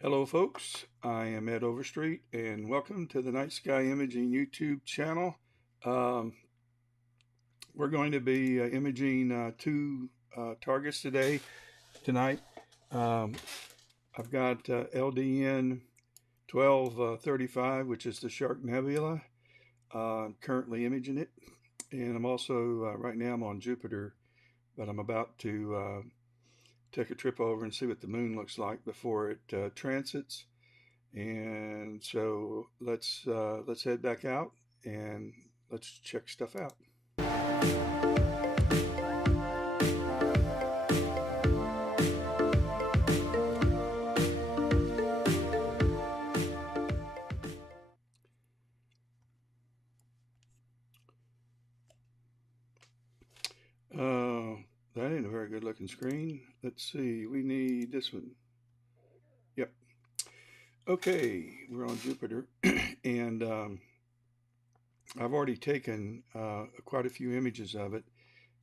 Hello folks, I am Ed Overstreet and welcome to the Night Sky Imaging YouTube channel. We're going to be imaging two targets tonight. I've got LDN 1235, which is the Shark Nebula. I'm currently imaging it, and I'm also, right now I'm on Jupiter, but I'm about to take a trip over and see what the moon looks like before it transits. And so let's head back out and let's check stuff out. That ain't a very good looking screen. Let's see, we need this one. Yep. Okay, we're on Jupiter and I've already taken quite a few images of it,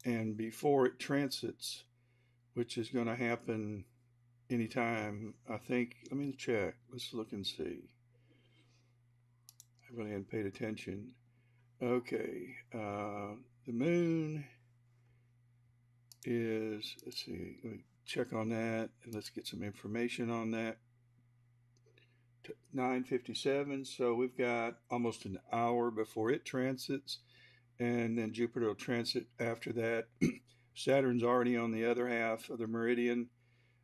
and before it transits, which is going to happen anytime, I think. Let me check. Let's look and see. I really hadn't paid attention. Okay, the moon is, let's see, let me check on that and let's get some information on that. 9:57, so we've got almost an hour before it transits, and then Jupiter will transit after that. Saturn's already on the other half of the meridian,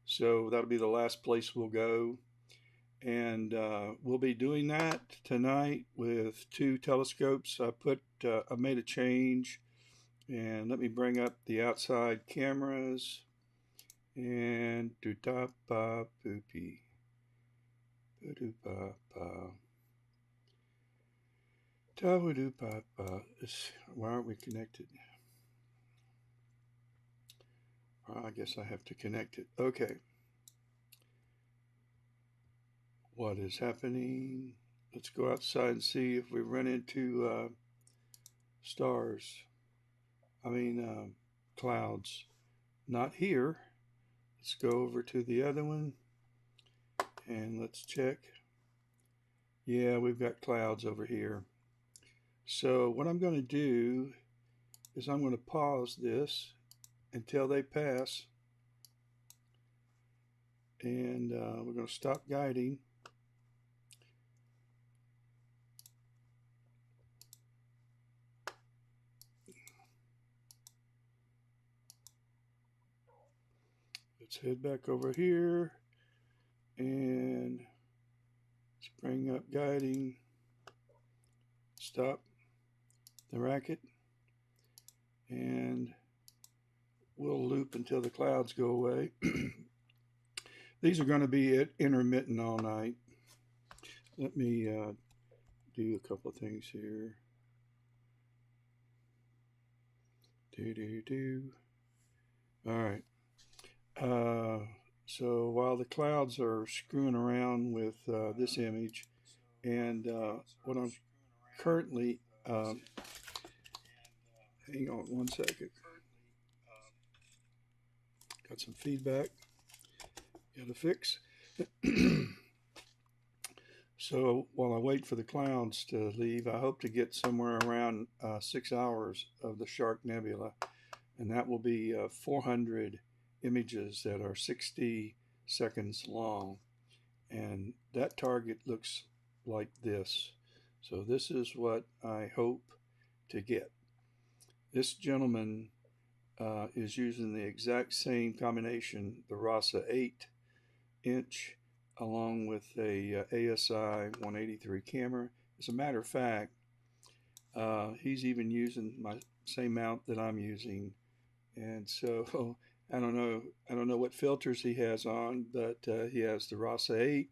so that'll be the last place we'll go. And we'll be doing that tonight with two telescopes. I made a change, and let me bring up the outside cameras. And do-da-ba poopy. Do-do-ba-ba. Da-do-ba-ba. Why aren't we connected? Well, I guess I have to connect it. Okay. What is happening? Let's go outside and see if we run into stars. Clouds. Not here. Let's go over to the other one and let's check. Yeah, we've got clouds over here. So what I'm going to do is I'm going to pause this until they pass, and we're going to stop guiding. Let's head back over here and let's bring up guiding. Stop the racket, and we'll loop until the clouds go away. These are going to be intermittent all night. Let me do a couple of things here. All right. So while the clouds are screwing around with this image, and what I'm currently, hang on one second, got some feedback, got to fix. So while I wait for the clouds to leave, I hope to get somewhere around 6 hours of the Shark Nebula, and that will be 400 images that are 60 seconds long, and that target looks like this. So this is what I hope to get. This gentleman is using the exact same combination, the RASA 8-inch, along with a ASI183 camera. As a matter of fact, he's even using my same mount that I'm using, and so I don't know what filters he has on, but he has the RASA 8,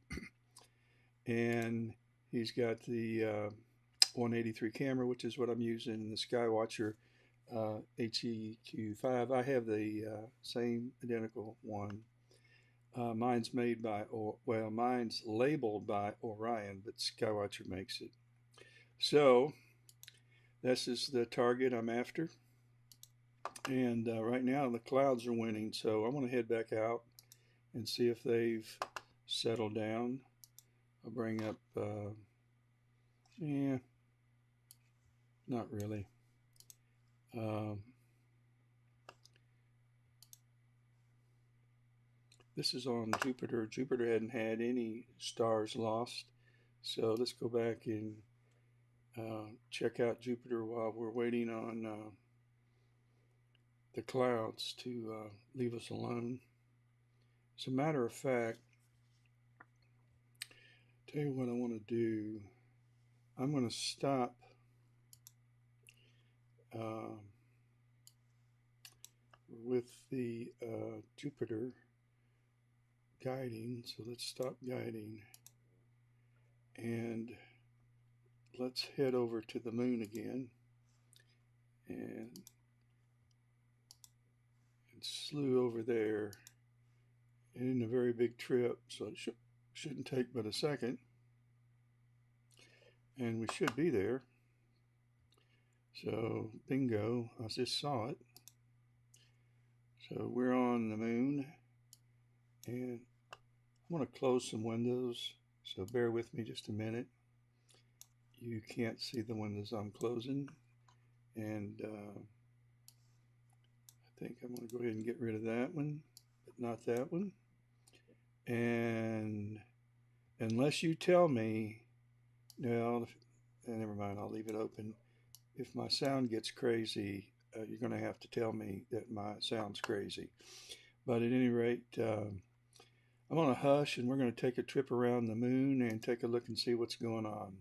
and he's got the 183 camera, which is what I'm using, the Skywatcher HEQ5. I have the same identical one. Mine's made by, mine's labeled by Orion, but Skywatcher makes it. So this is the target I'm after. And right now the clouds are winning, so I want to head back out and see if they've settle down. I'll bring up, yeah, not really. This is on Jupiter. Jupiter hadn't had any stars lost. So let's go back and check out Jupiter while we're waiting on the clouds to leave us alone. As a matter of fact, tell you what I want to do. I'm going to stop with the Jupiter guiding. So let's stop guiding and let's head over to the moon again and slew over there. And in a very big trip, so it shouldn't take but a second, and we should be there. So bingo, I just saw it. So we're on the moon, and I'm going to close some windows, so bear with me just a minute. You can't see the windows I'm closing, and I think I'm going to go ahead and get rid of that one, but not that one. And unless you tell me, no, never mind, I'll leave it open. If my sound gets crazy, you're going to have to tell me that my sound's crazy. But at any rate, I'm going to hush, and we're going to take a trip around the moon and take a look and see what's going on.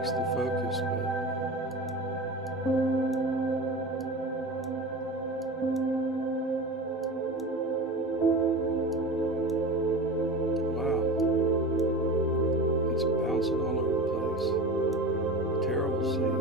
fix the focus, but bouncing all over the place. Terrible scene.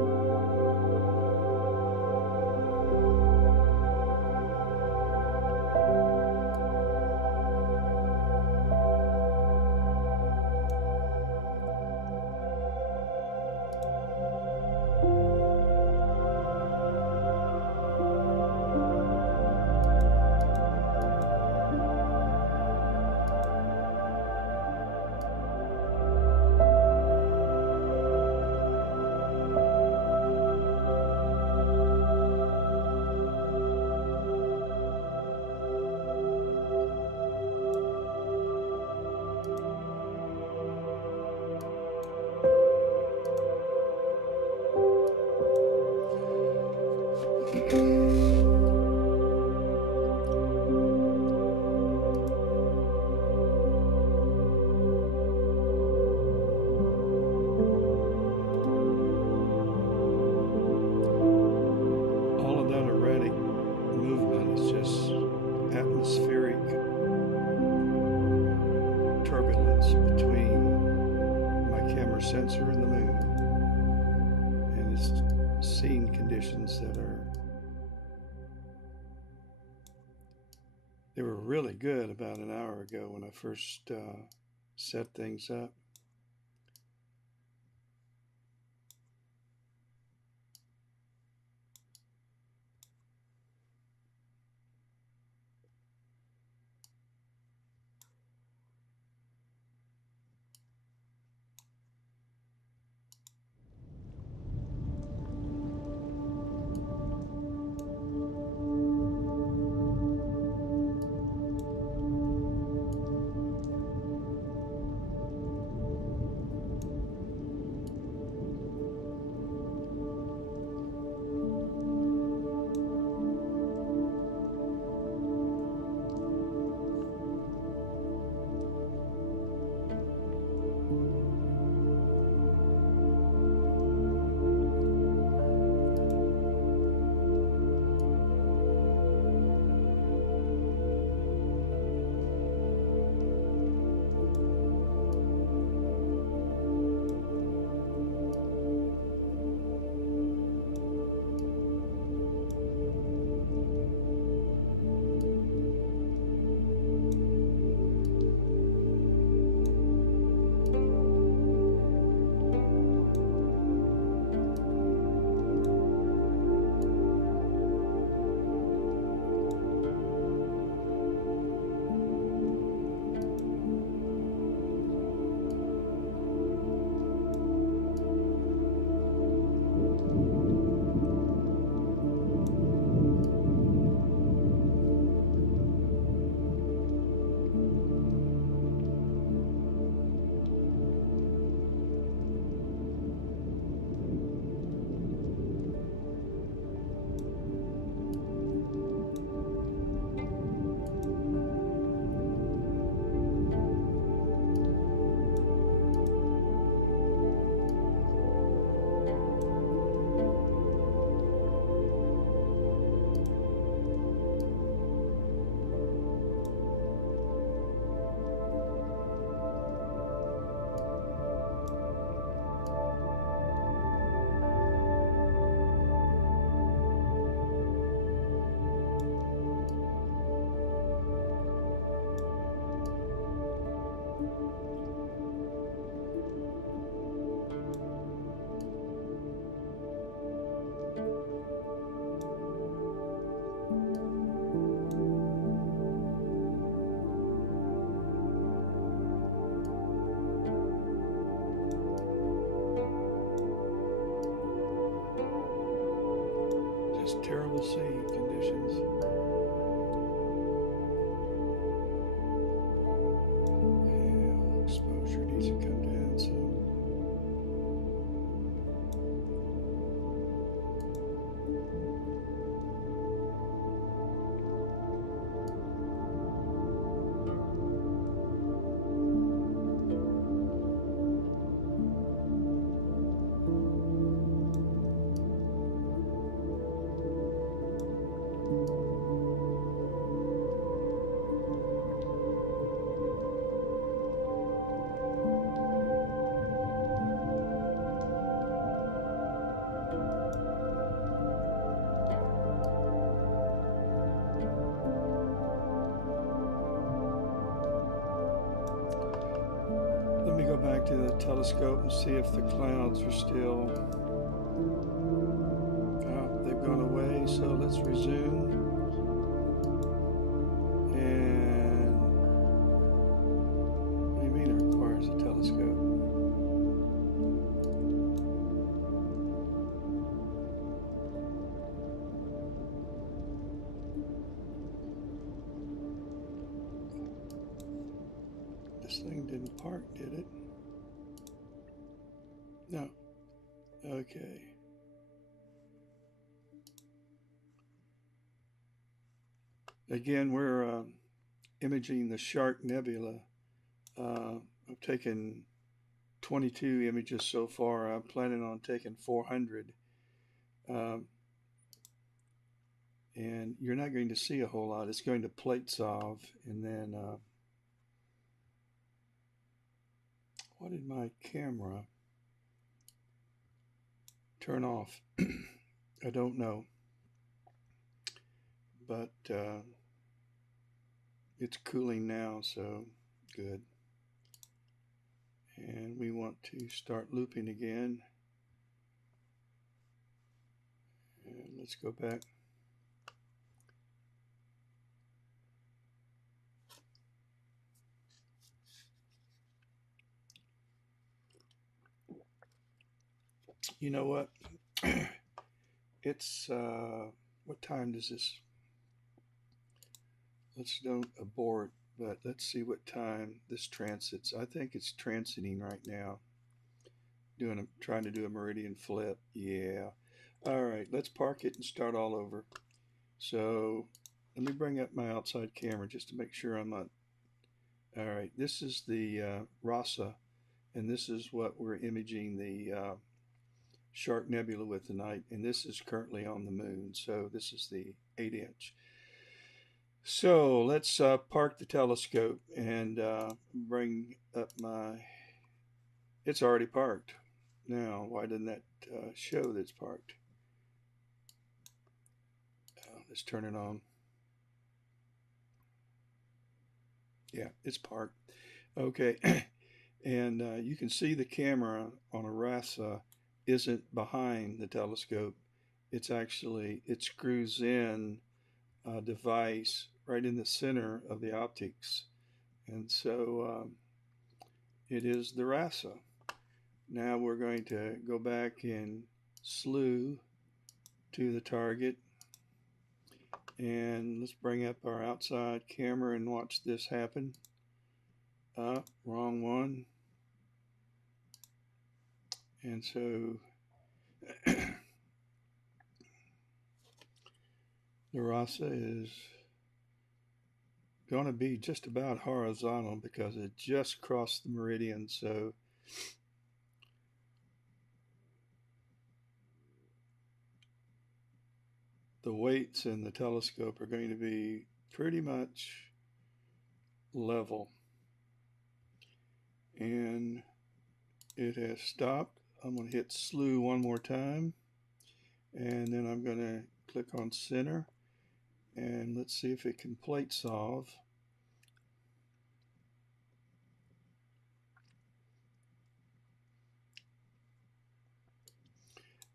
All of that erratic movement is just atmospheric turbulence between my camera sensor and the moon, and it's scene conditions that they were really good about an hour ago when I first set things up. Terrible scene conditions. Yeah, exposure needs to come down some. to the telescope and see if the clouds are still. They've gone away, so let's resume. And what do you mean it requires a telescope? This thing didn't park, did it? No. Okay. Again, we're imaging the Shark Nebula. I've taken 22 images so far. I'm planning on taking 400. And you're not going to see a whole lot. It's going to plate solve, and then what did my camera turn off? I don't know, but it's cooling now, so good. And we want to start looping again. And let's go back. You know what? It's what time does this? Let's don't abort, but let's see what time this transits. I think it's transiting right now. Trying to do a meridian flip. Yeah. All right, let's park it and start all over. So let me bring up my outside camera just to make sure I'm not. All right, this is the RASA, and this is what we're imaging the Shark Nebula with tonight, and this is currently on the moon, so this is the 8-inch. So let's park the telescope and bring up my. It's already parked. Now, why didn't that show that it's parked? Let's turn it on. Yeah, it's parked. Okay, and you can see the camera on a RASA isn't behind the telescope. It's actually, it screws in a device right in the center of the optics. And so it is the RASA. Now we're going to go back and slew to the target. And let's bring up our outside camera and watch this happen. Wrong one. And so the RASA is going to be just about horizontal because it just crossed the meridian. So the weights in the telescope are going to be pretty much level. And it has stopped. I'm going to hit slew one more time, and then I'm going to click on center, and let's see if it can plate solve.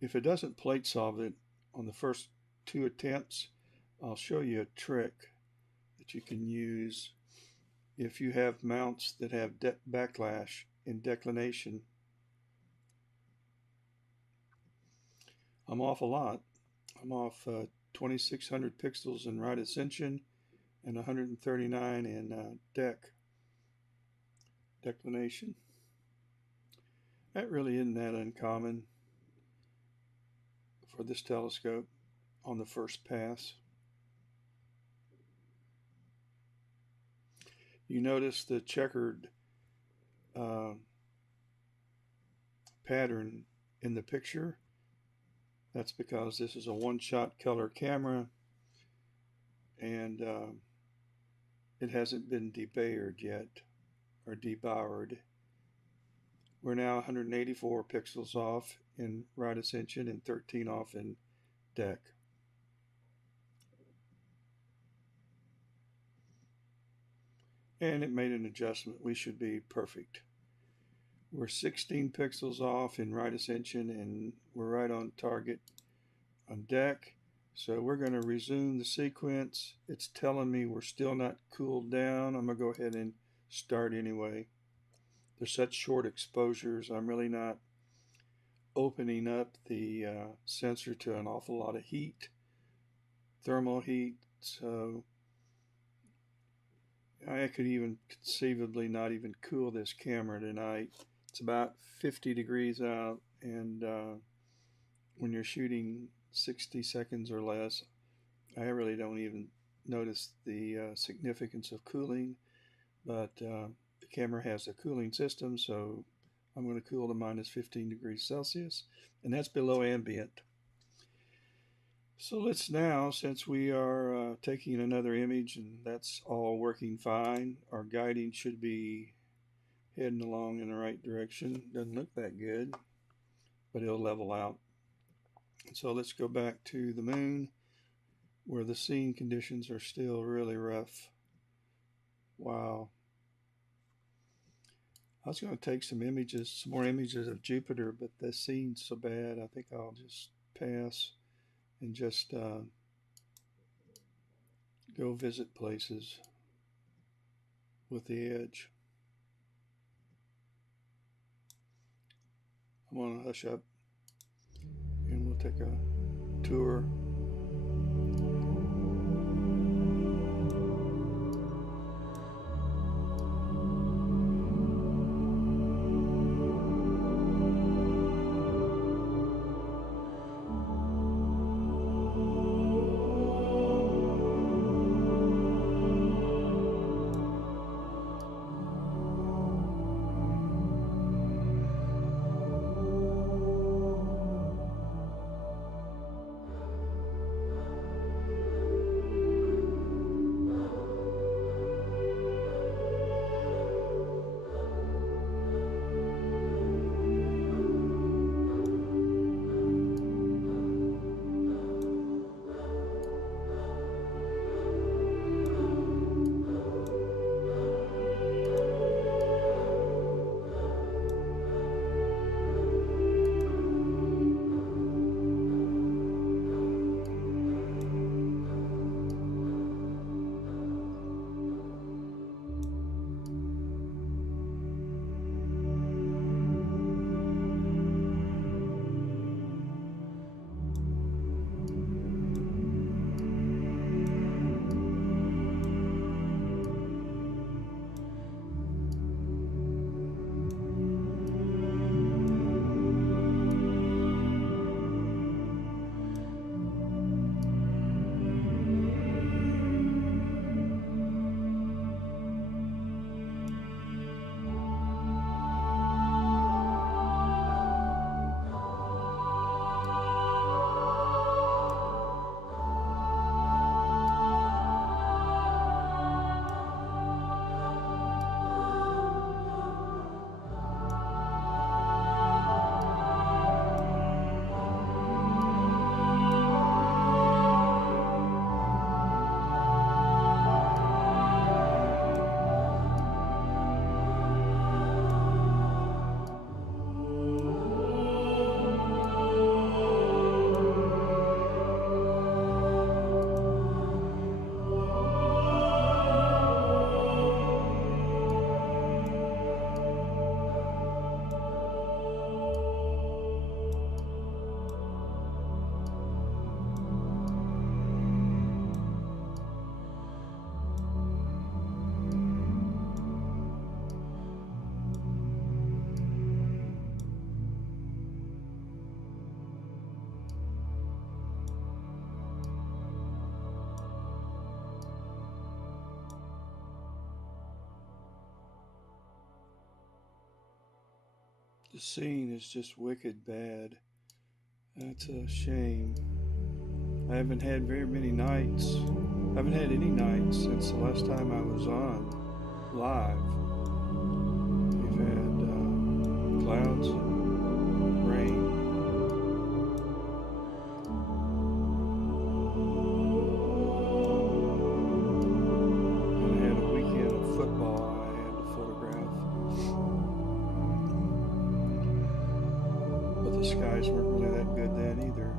If it doesn't plate solve it on the first 2 attempts, I'll show you a trick that you can use if you have mounts that have backlash and declination. I'm off a lot. I'm off 2600 pixels in right ascension and 139 in declination. That really isn't that uncommon for this telescope on the first pass. You notice the checkered pattern in the picture. That's because this is a one-shot color camera, and it hasn't been debayered yet, or debowered. We're now 184 pixels off in right ascension and 13 off in dec. And it made an adjustment. We should be perfect. We're 16 pixels off in right ascension, and we're right on target on deck. So we're going to resume the sequence. It's telling me we're still not cooled down. I'm going to go ahead and start anyway. There's such short exposures. I'm really not opening up the sensor to an awful lot of heat, thermal heat. So I could even conceivably not even cool this camera tonight. It's about 50 degrees out, and when you're shooting 60 seconds or less, I really don't even notice the significance of cooling, but the camera has a cooling system, so I'm going to cool to minus 15 degrees Celsius, and that's below ambient. So let's now, since we are taking another image and that's all working fine, our guiding should be heading along in the right direction. Doesn't look that good, but it'll level out. So let's go back to the moon, where the scene conditions are still really rough. Wow. I was going to take some more images of Jupiter, but the scene's so bad, I think I'll just pass and just go visit places with the edge. I'm going to hush up and we'll take a tour. The scene is just wicked bad. That's a shame. I haven't had very many nights. I haven't had any nights since the last time I was on live. We've had clouds and rain. And I had a weekend of football I had to photograph. the skies weren't really that good then either.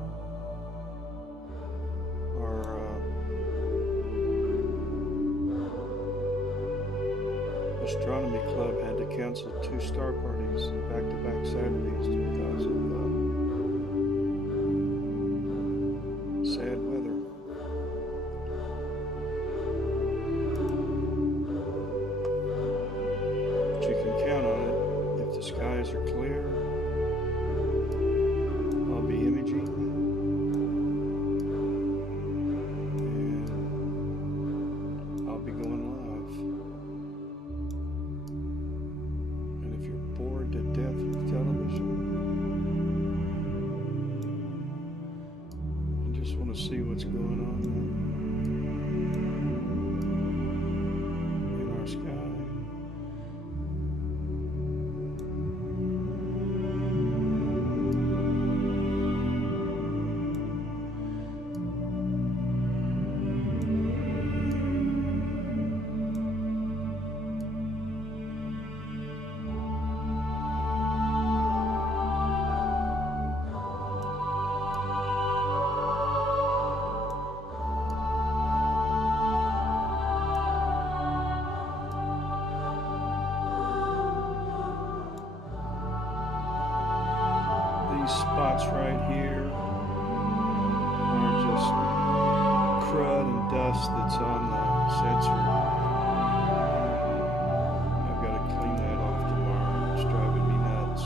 Our astronomy club had to cancel 2 star parties back-to-back Saturdays because of sad weather. But you can count on it. If the skies are clear, I'll be imaging, and I'll be going live. And if you're bored to death with television and just want to see what's going on in our sky, spots right here are just crud and dust that's on the sensor. I've got to clean that off tomorrow. It's driving me nuts.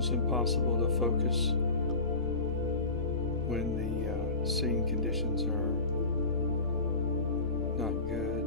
almost impossible to focus when the scene conditions are not good.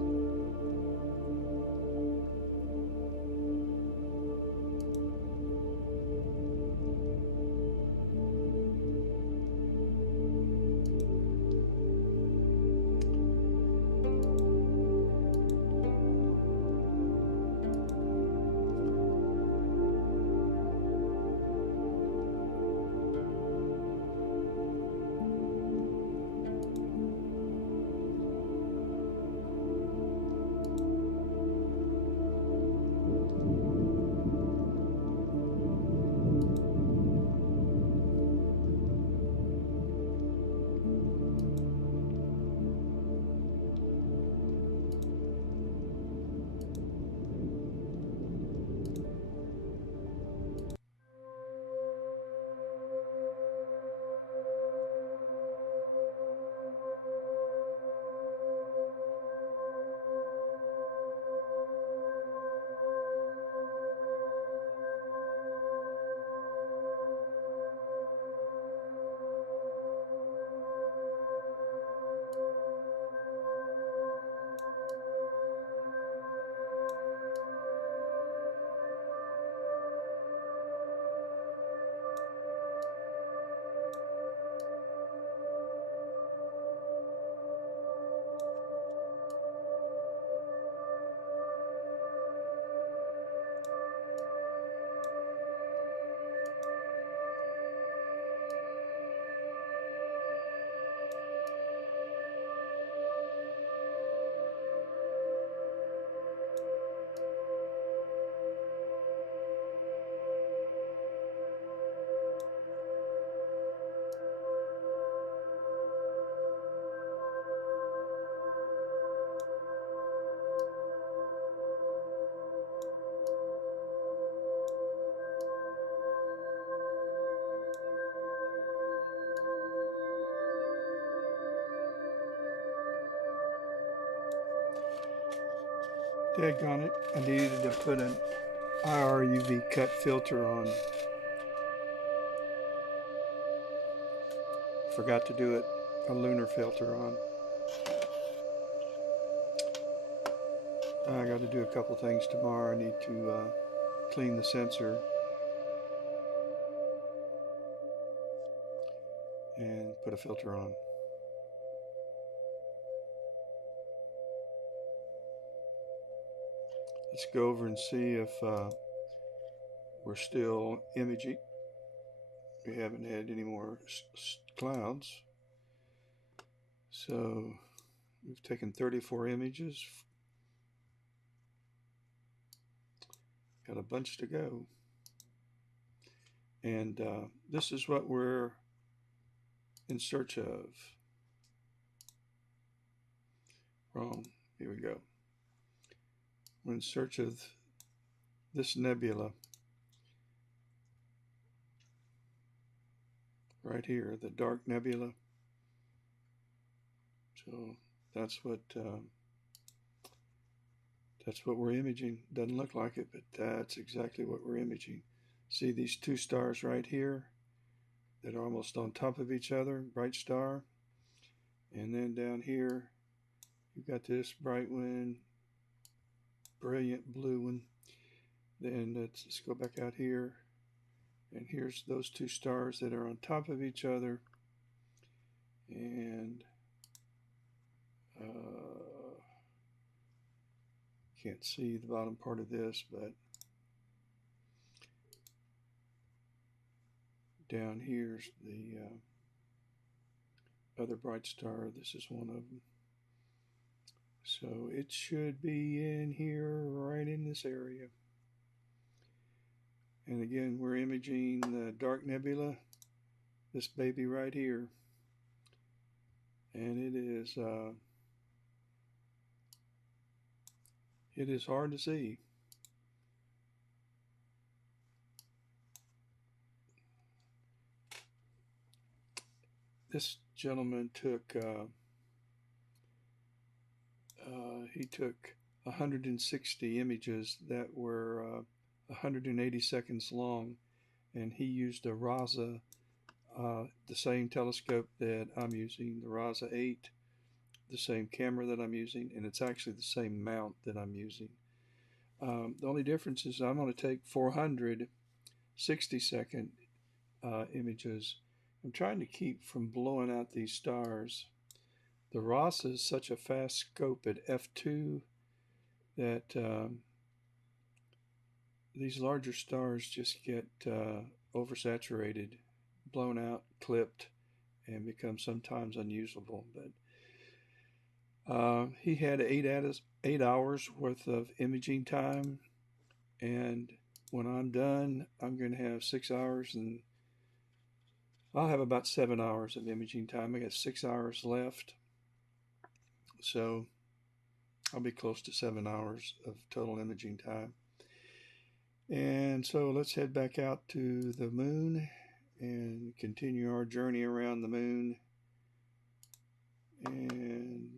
Daggone it, I needed to put an IR UV cut filter on. Forgot to do it, a lunar filter on. I got to do a couple things tomorrow. I need to clean the sensor and put a filter on. Let's go over and see if we're still imaging. We haven't had any more clouds. So we've taken 34 images. Got a bunch to go. And this is what we're in search of. Wrong. Here we go. We're in search of this nebula right here, the dark nebula. So that's what we're imaging. Doesn't look like it, but that's exactly what we're imaging. See these two stars right here that are almost on top of each other, bright star. And then down here, you've got this bright one, brilliant blue one. Then let's go back out here. And here's those two stars that are on top of each other. And can't see the bottom part of this, but down here's the other bright star. This is one of them. So it should be in here, right in this area. And again, we're imaging the dark nebula, this baby right here. And it is hard to see. This gentleman took he took 160 images that were 180 seconds long, and he used a RASA, the same telescope that I'm using, the RASA 8, the same camera that I'm using, and it's actually the same mount that I'm using. The only difference is I'm going to take 400 60-second images. I'm trying to keep from blowing out these stars. The RASA is such a fast scope at f2 that these larger stars just get oversaturated, blown out, clipped, and become sometimes unusable. But he had 8 hours worth of imaging time, and when I'm done, I'm going to have 6 hours, and I'll have about 7 hours of imaging time. I got 6 hours left, so I'll be close to 7 hours of total imaging time. And so let's head back out to the moon and continue our journey around the moon. And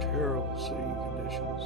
terrible seeing conditions.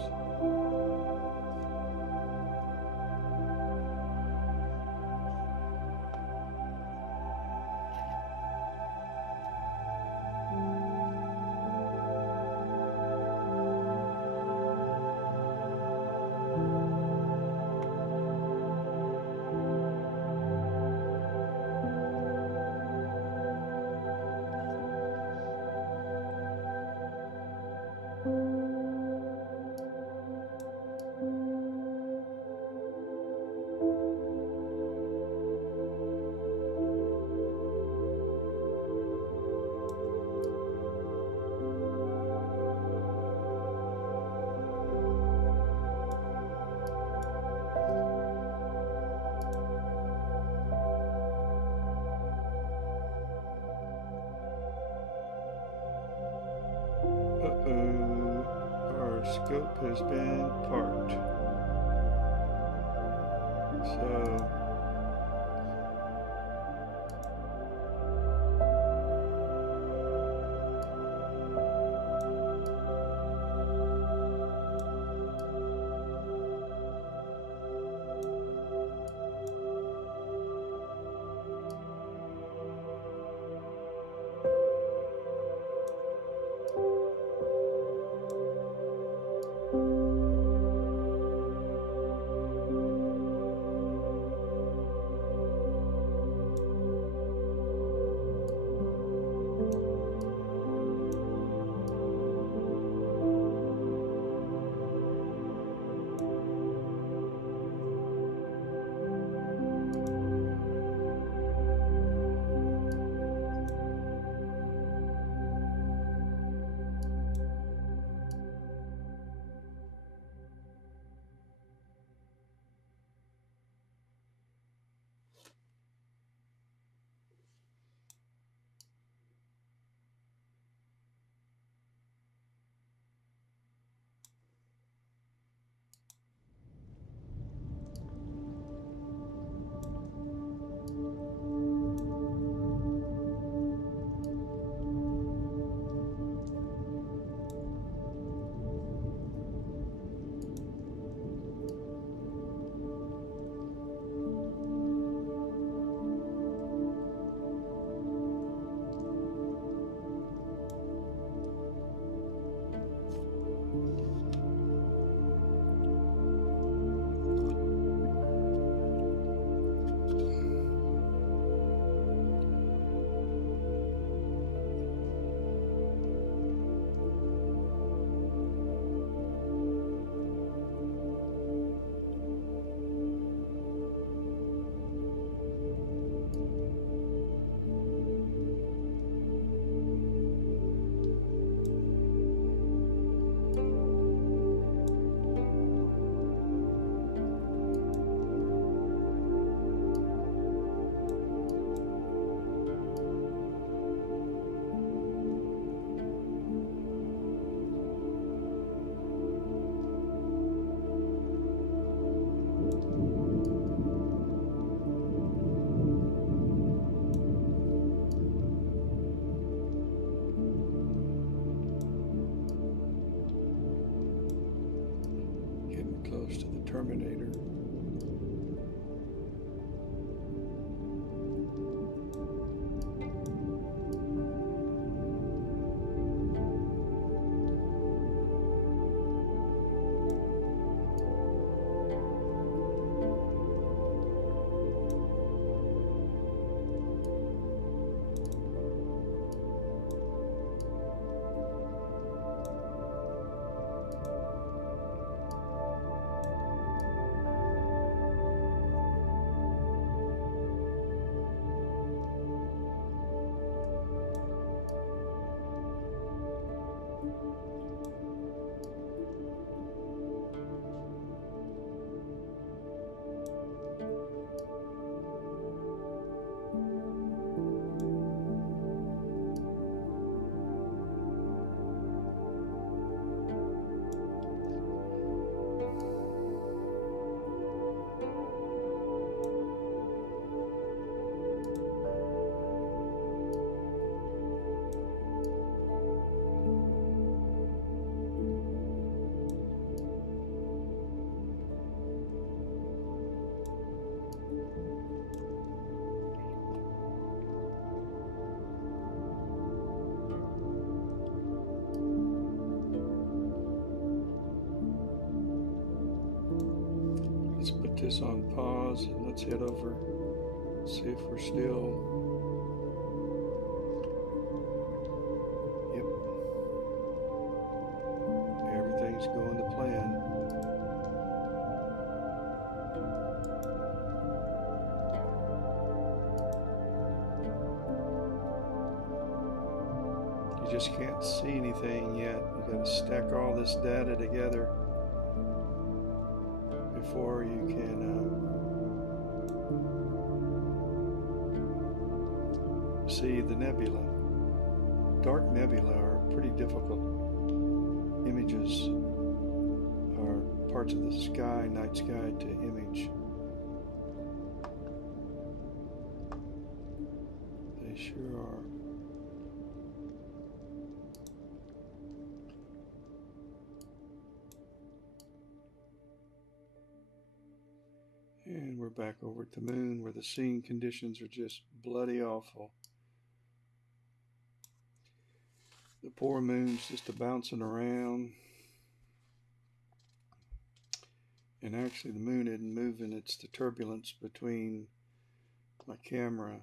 Our scope has been parked. So Close to the terminator. Let's put this on pause and let's head over, see if we're still. Yep. Everything's going to plan. You just can't see anything yet. You got to stack all this data together before you can see the nebula. Dark nebula are pretty difficult images, or parts of the sky, night sky, to image. They sure are. And we're back over at the moon where the scene conditions are just bloody awful. The poor moon's just a bouncing around. And actually the moon isn't moving, it's the turbulence between my camera.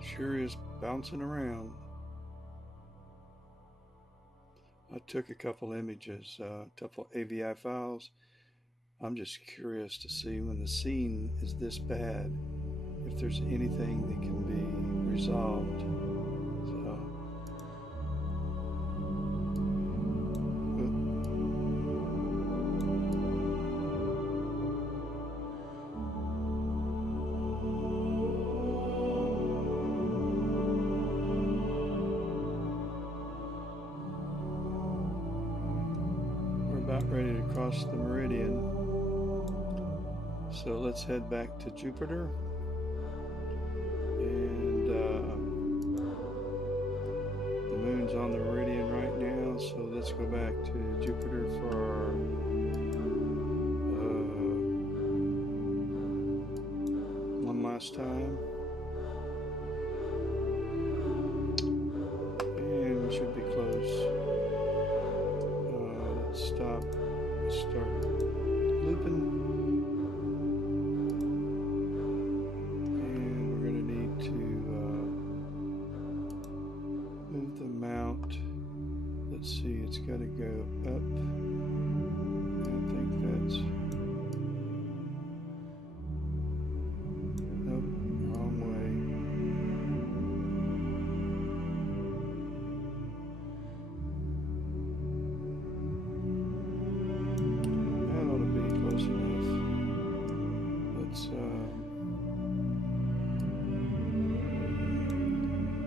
Sure is bouncing around. I took a couple images, a couple AVI files. I'm just curious to see when the scene is this bad, if there's anything that can be resolved. So, we're about ready to cross the meridian. So let's head back to Jupiter, and the moon's on the meridian right now, so let's go back to Jupiter for one last time, and we should be close. Let's stop, start looping. Let's see, it's got to go up. I think that's... Nope, wrong way. That ought to be close enough. Let's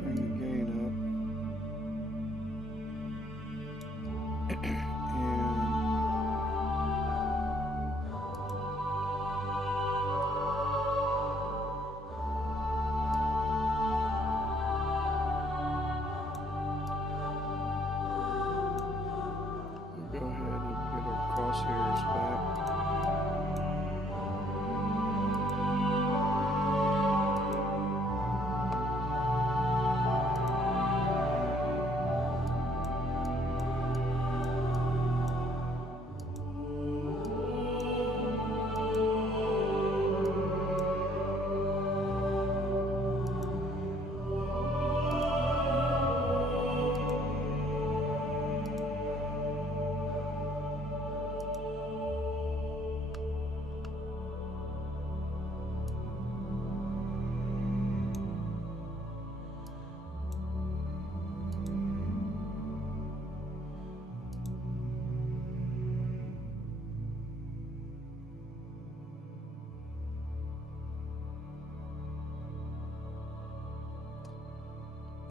bring the gain up. crosshairs back.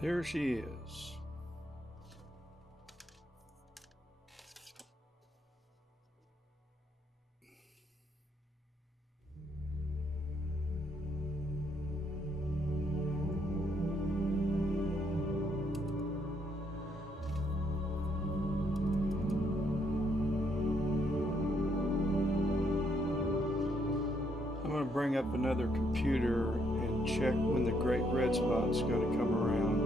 There she is. I'm going to bring up another computer and check when the great red spot's going to come around.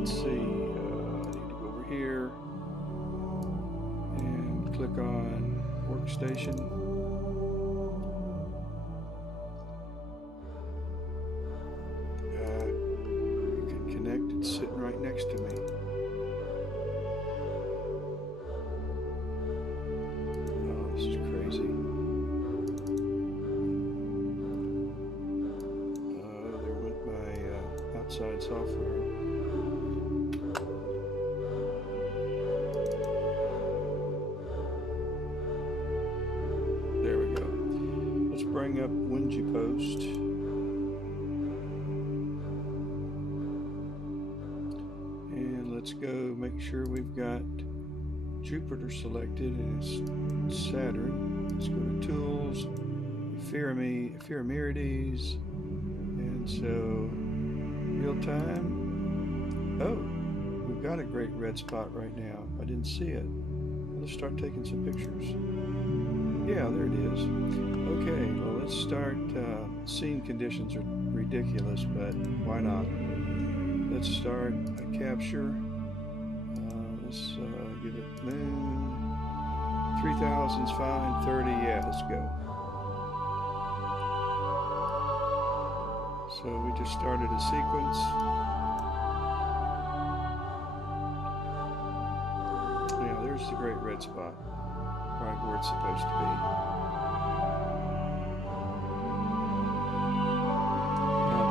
Let's see, I need to go over here and click on workstation. You can connect, it's sitting right next to me. Oh, this is crazy. There went my outside software. Bring up Wingy Post and let's go make sure we've got Jupiter selected and it's Saturn. Let's go to Tools, Ephemerides, and so real time. Oh, we've got a great red spot right now. I didn't see it. Let's start taking some pictures. Yeah, there it is. Okay, well, let's start. Scene conditions are ridiculous, but why not? Let's start a capture. Let's give it moon. 3000's fine. 30, yeah, let's go. So we just started a sequence. Yeah, there's the great red spot. Right where it's supposed to be. Now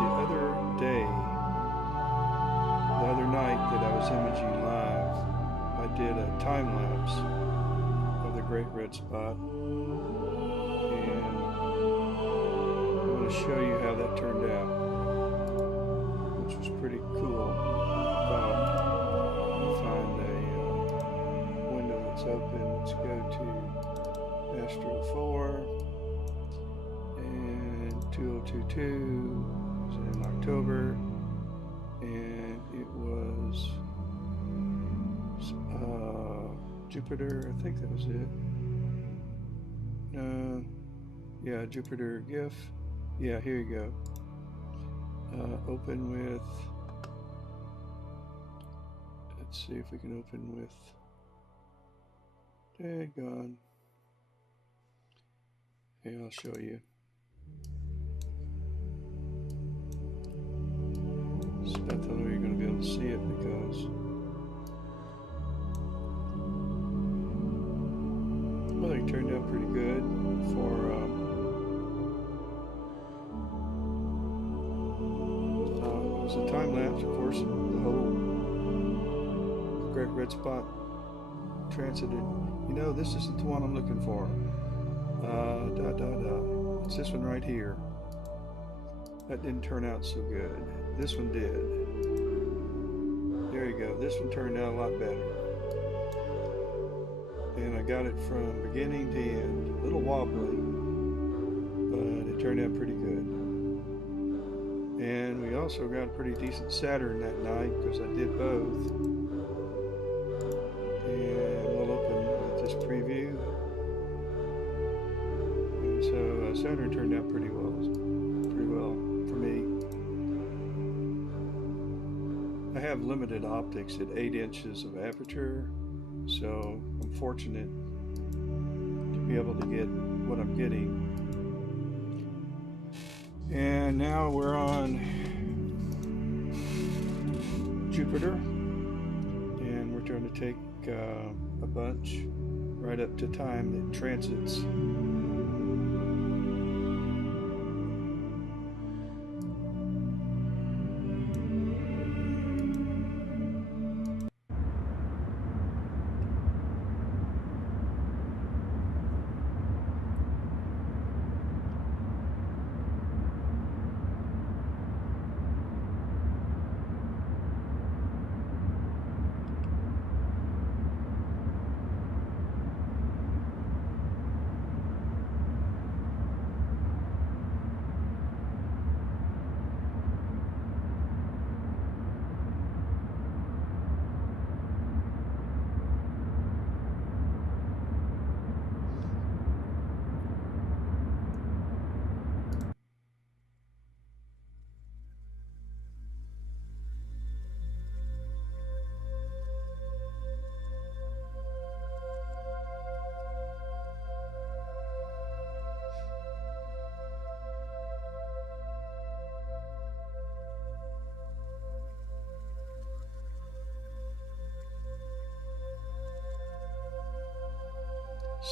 the other night that I was imaging live, I did a time lapse of the great red spot, and I'm going to show you how that turned out, which was pretty cool. I'll find a window that's open. Let's go to Astro 4 and 2022 was in October, and it was Jupiter, I think that was it. Yeah, Jupiter GIF. Yeah, here you go. Open with, let's see if we can open with, daggone. Hey, I'll show you. Just don't know you're going to be able to see it because, well, it turned out pretty good for it was a time lapse, of course. The whole great red spot transited. You know, this isn't the one I'm looking for. It's this one right here. That didn't turn out so good. This one did. There you go. This one turned out a lot better. And I got it from beginning to end. A little wobbly, but it turned out pretty good. And we also got a pretty decent Saturn that night because I did both. And we'll open with this preview. Saturn turned out pretty well for me. I have limited optics at 8 inches of aperture, so I'm fortunate to be able to get what I'm getting. And now we're on Jupiter, and we're trying to take a bunch right up to time that transits.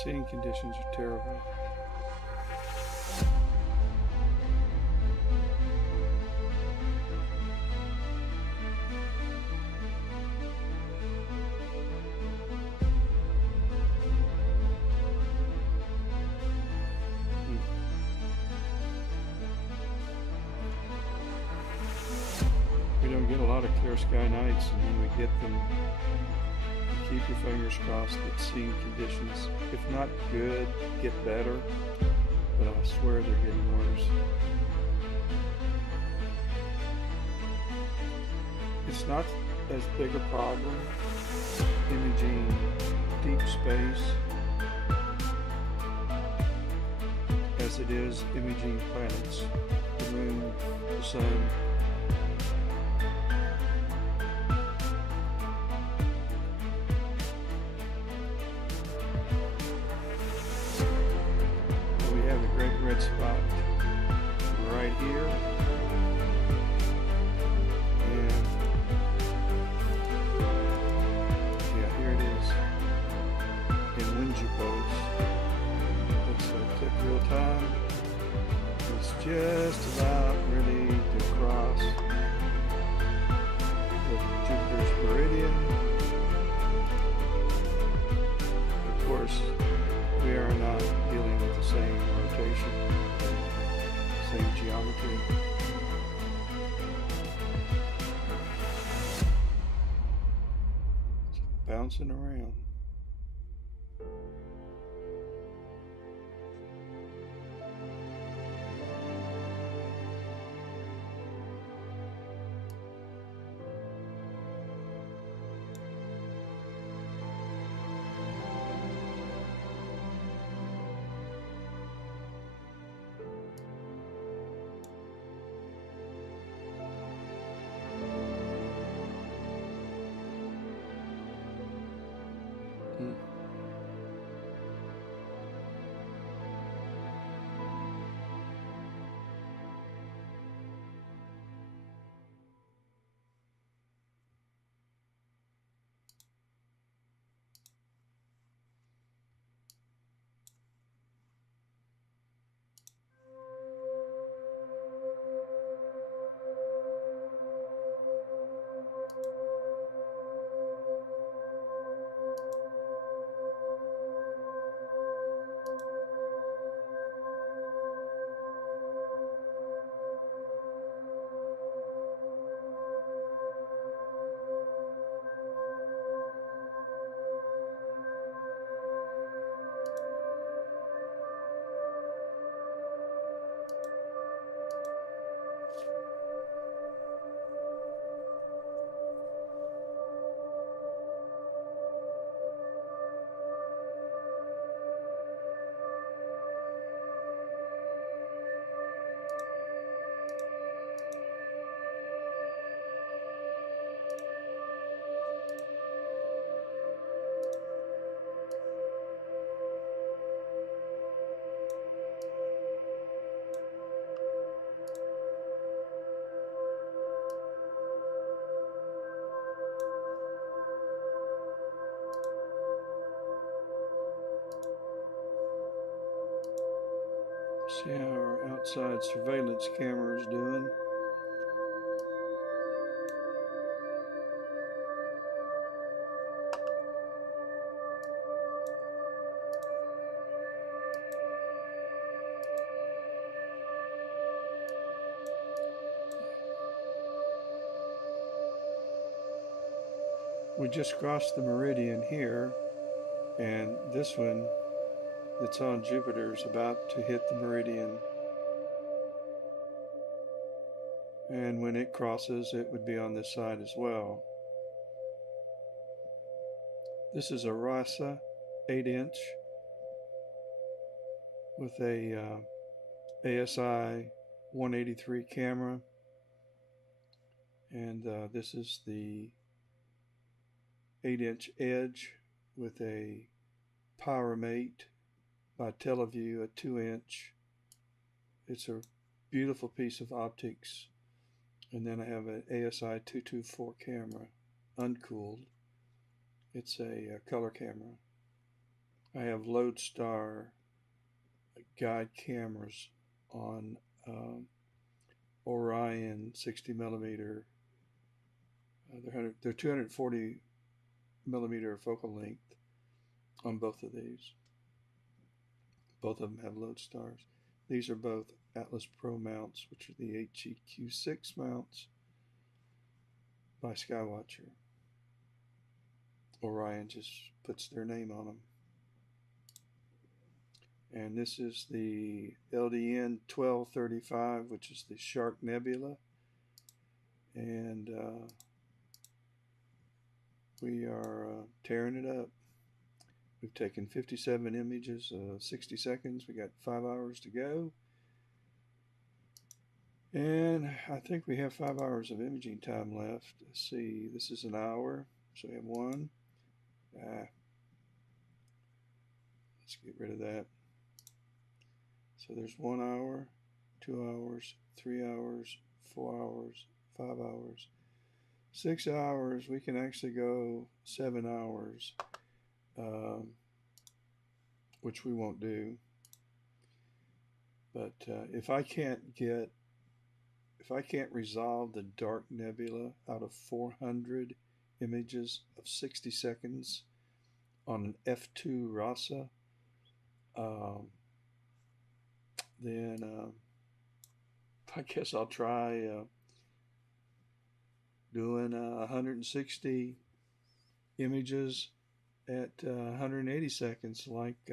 Seeing conditions are terrible. We don't get a lot of clear sky nights, and when we get them, keep your fingers crossed that seeing conditions, if not good, get better, but I swear they're getting worse. It's not as big a problem imaging deep space as it is imaging planets, the moon, the sun. Red spot right here, and yeah, here it is in Winjupos. Looks like it took real time. It's just about ready to cross Jupiter's meridian. Of course, we are not dealing with the same rotation, same geometry. It's bouncing around. See how our outside surveillance camera is doing. We just crossed the meridian here, and this one that's on Jupiter is about to hit the meridian. And when it crosses, it would be on this side as well. This is a RASA 8-inch with a ASI183 camera, and this is the 8-inch edge with a Powermate by Tele Vue, a 2-inch. It's a beautiful piece of optics. And then I have an ASI224 camera, uncooled. It's a color camera. I have Lodestar guide cameras on Orion 60 millimeter. They're 240 millimeter focal length on both of these. Both of them have Lodestars. These are both Atlas Pro mounts, which are the HEQ6 mounts by Skywatcher. Orion just puts their name on them. And this is the LDN 1235, which is the Shark Nebula. And we are tearing it up. We've taken 57 images, 60 seconds. We got 5 hours to go. And I think we have 5 hours of imaging time left. Let's see, this is an hour, so we have one. Let's get rid of that. So there's 1 hour, 2 hours, 3 hours, 4 hours, 5 hours, 6 hours. We can actually go 7 hours, which we won't do. But if I can't resolve the dark nebula out of 400 images of 60 seconds on an f2 RASA, then I guess I'll try doing 160 images at 180 seconds, like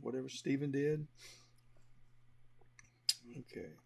whatever Steven did. Okay.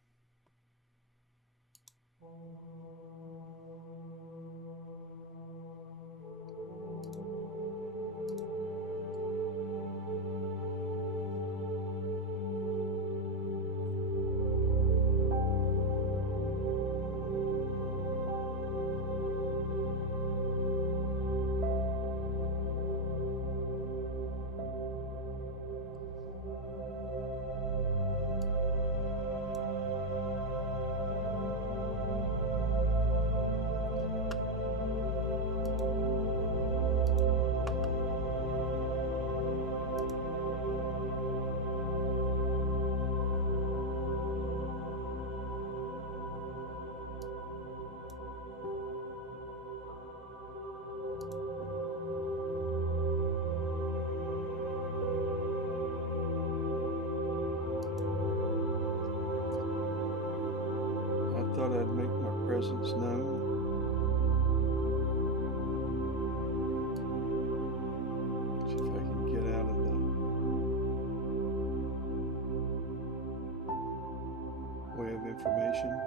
Thought I'd make my presence known. See if I can get out of the way of information.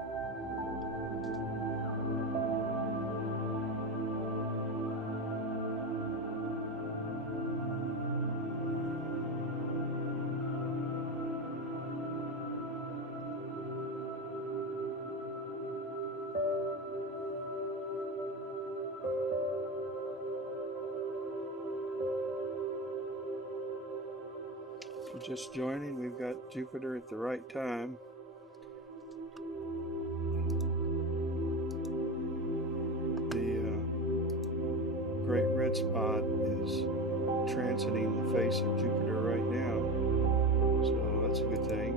Just joining, we've got Jupiter at the right time. The great red spot is transiting the face of Jupiter right now. that's a good thing.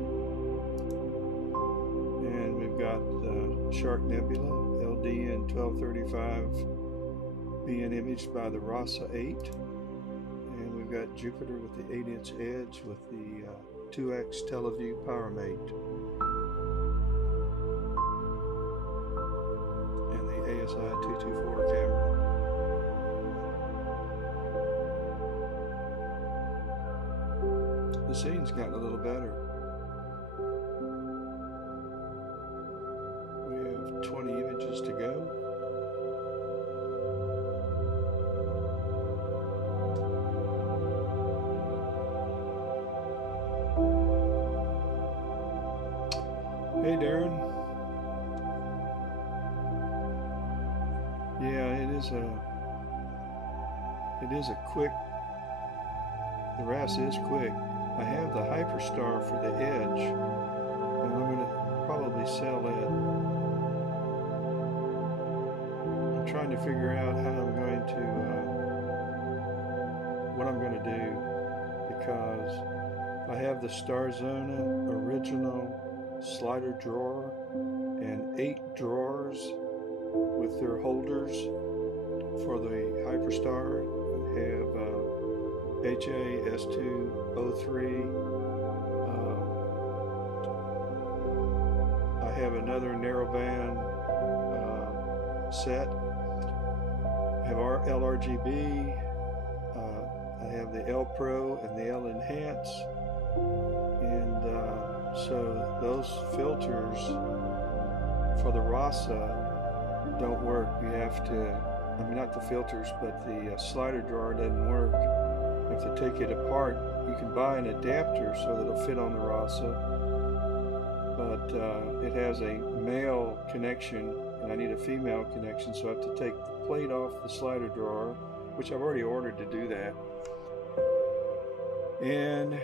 And we've got the Shark Nebula LD in 1235 being imaged by the RASA 8. And we've got Jupiter with the 8-inch edge with the 2x Tele Vue Powermate. And the ASI224 camera. The scene's gotten a little better. We have 20 images to go. Hey Darren. Yeah, it is a quick, the RASA is quick. I have the Hyperstar for the edge, and I'm going to probably sell it. I'm trying to figure out how I'm going to, what I'm going to do, because I have the Starzona original slider drawer and 8 drawers with their holders for the Hyperstar. I have ASI223. I have another narrowband set. I have LRGB. I have the L Pro and the L Enhance. And so those filters for the RASA don't work. You have to, I mean, not the filters, but the slider drawer doesn't work. You have to take it apart. You can buy an adapter so that it'll fit on the RASA, but it has a male connection and I need a female connection, so I have to take the plate off the slider drawer, which I've already ordered to do that. And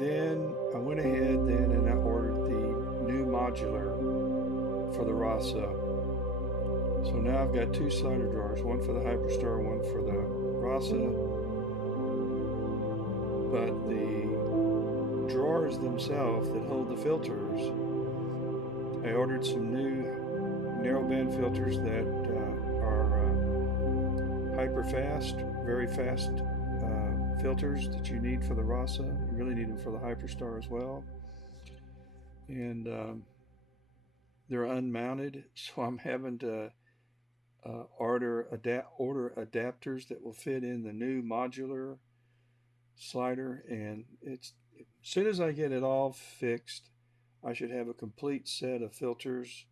then I went ahead and I ordered the new modular for the RASA. So now I've got 2 slider drawers, one for the Hyperstar, one for the RASA. But the drawers themselves that hold the filters, I ordered some new narrowband filters that are hyper fast, very fast filters that you need for the RASA. You really need them for the Hyperstar as well. And they're unmounted, so I'm having to order adapters that will fit in the new modular slider. And as soon as I get it all fixed, I should have a complete set of filters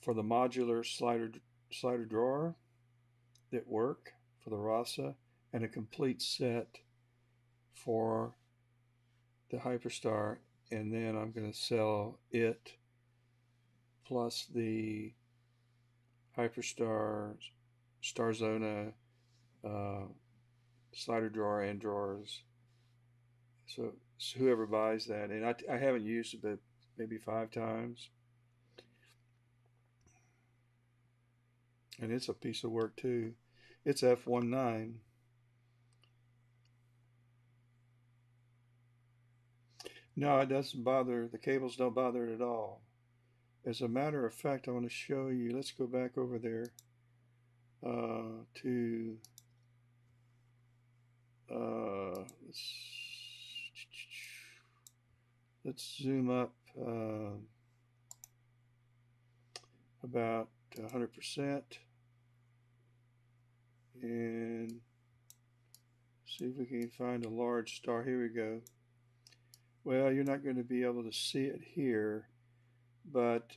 for the modular slider drawer that work for the RASA, and a complete set for the Hyperstar. And then I'm going to sell it plus the Hyperstar, Starzona slider drawer and drawers. So whoever buys that, and I haven't used it but maybe 5 times. And it's a piece of work too. It's F19. No, it doesn't bother, the cables don't bother it at all. As a matter of fact, I want to show you, let's go back over there to, let's zoom up about 100% and see if we can find a large star. Here we go. Well, you're not going to be able to see it here, but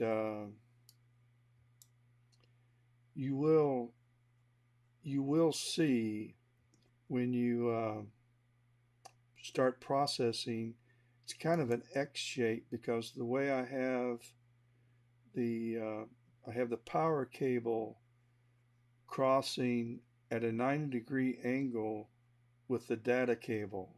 you will see when you start processing. It's kind of an X shape because the way I have the power cable crossing at a 90-degree angle with the data cable.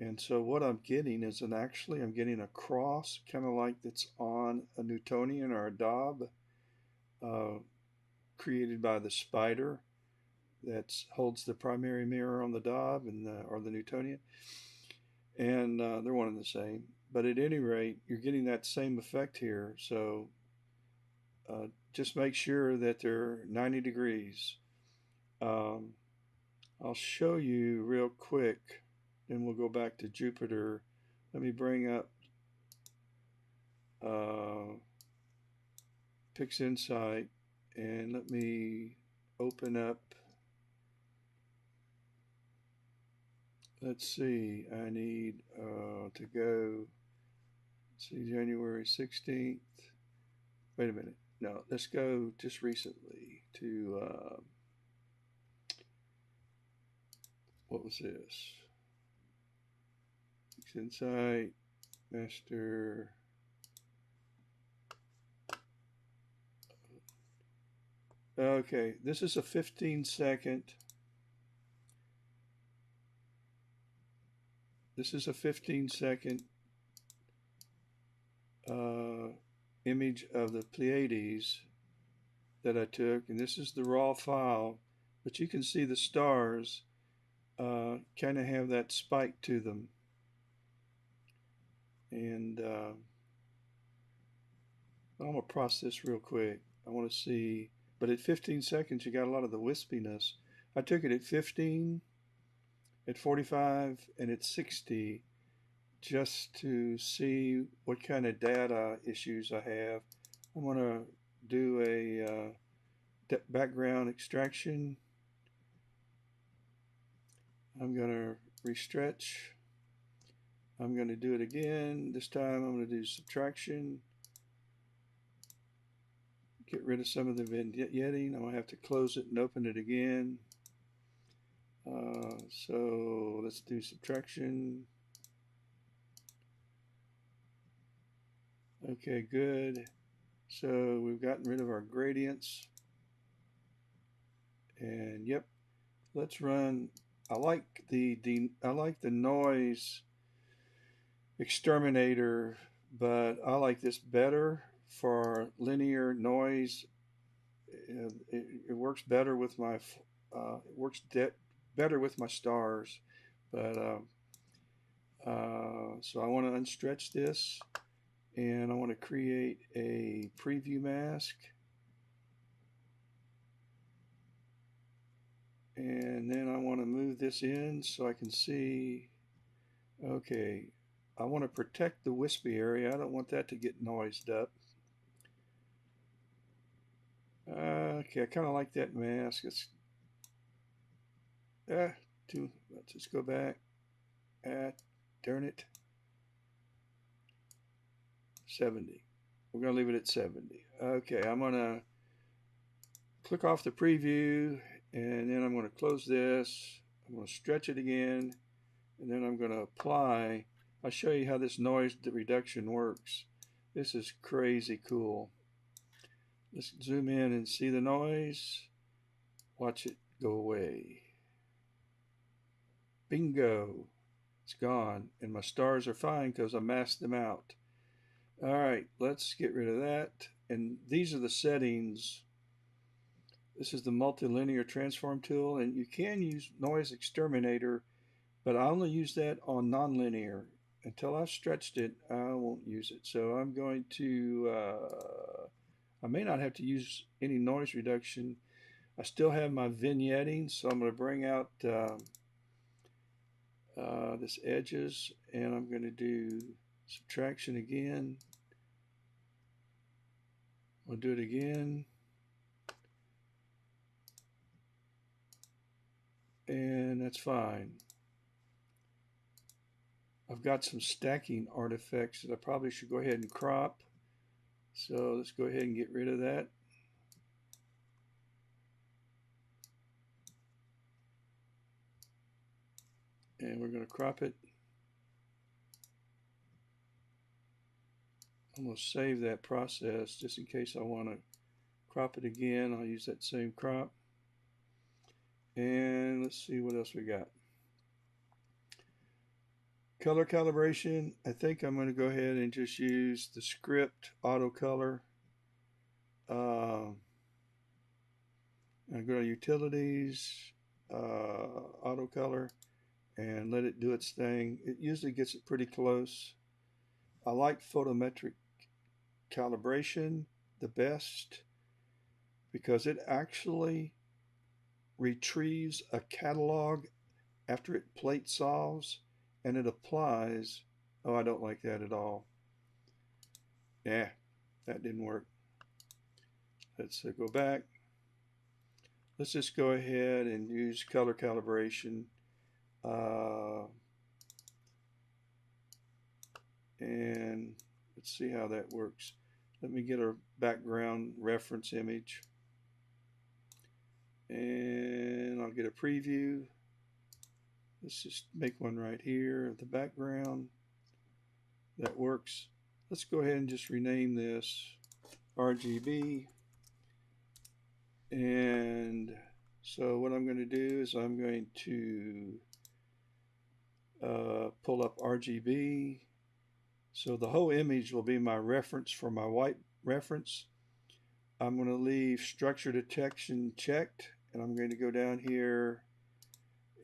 And so what I'm getting is I'm getting a cross, kind of like that's on a Newtonian or a Dob created by the spider. that holds the primary mirror on the Dove and or the Newtonian, and they're one and the same. But at any rate, you're getting that same effect here. So just make sure that they're 90 degrees. I'll show you real quick, then we'll go back to Jupiter. Let me bring up PixInsight, and let me open up. Let's see, I need to go, let's see, January 16th. Wait a minute. No, let's go just recently to, what was this? PixInsight, master. Okay, this is a 15-second. This is a 15-second image of the Pleiades that I took, and this is the raw file, but you can see the stars kind of have that spike to them. And I'm going to process this real quick. I want to see, but at 15 seconds you got a lot of the wispiness. I took it at 15, at 45, and at 60 just to see what kind of data issues I have. I'm going to do a background extraction. I'm going to restretch. I'm going to do it again. This time I'm going to do subtraction. Get rid of some of the vignetting. I'm going to have to close it and open it again. So let's do subtraction. Okay, good. So we've gotten rid of our gradients. And yep, let's run. I like the noise exterminator, but I like this better for linear noise. It works better with my better with my stars, but so I want to unstretch this, and I want to create a preview mask, and then I want to move this in so I can see. Okay, I want to protect the wispy area. I don't want that to get noised up. Okay, I kind of like that mask. It's let's just go back. Darn it. 70. We're going to leave it at 70. Okay, I'm going to click off the preview, and then I'm going to close this. I'm going to stretch it again, and then I'm going to apply. I'll show you how this noise reduction works. This is crazy cool. Let's zoom in and see the noise. Watch it go away. Bingo. It's gone. And my stars are fine because I masked them out. All right, let's get rid of that. And these are the settings. This is the multilinear transform tool, and you can use noise exterminator, but I only use that on nonlinear. Until I've stretched it, I won't use it. So I'm going to, I may not have to use any noise reduction. I still have my vignetting, so I'm going to bring out this edges, and I'm going to do subtraction again. I'll do it again. And that's fine. I've got some stacking artifacts that I probably should go ahead and crop. So let's go ahead and get rid of that. And we're going to crop it. I'm going to save that process just in case I want to crop it again. I'll use that same crop. And let's see what else we got. Color calibration. I think I'm going to go ahead and just use the script auto color. And And go to Utilities, Auto Color, and let it do its thing. It usually gets it pretty close. I like photometric calibration the best because it actually retrieves a catalog after it plate solves, and it applies. Oh, I don't like that at all. Yeah, that didn't work. Let's go back. Let's just go ahead and use color calibration. And let's see how that works. Let me get a background reference image. And I'll get a preview. Let's just make one right here of the background. That works. Let's go ahead and just rename this RGB. And so what I'm going to do is I'm going to pull up RGB. So the whole image will be my reference for my white reference. I'm going to leave structure detection checked, and I'm going to go down here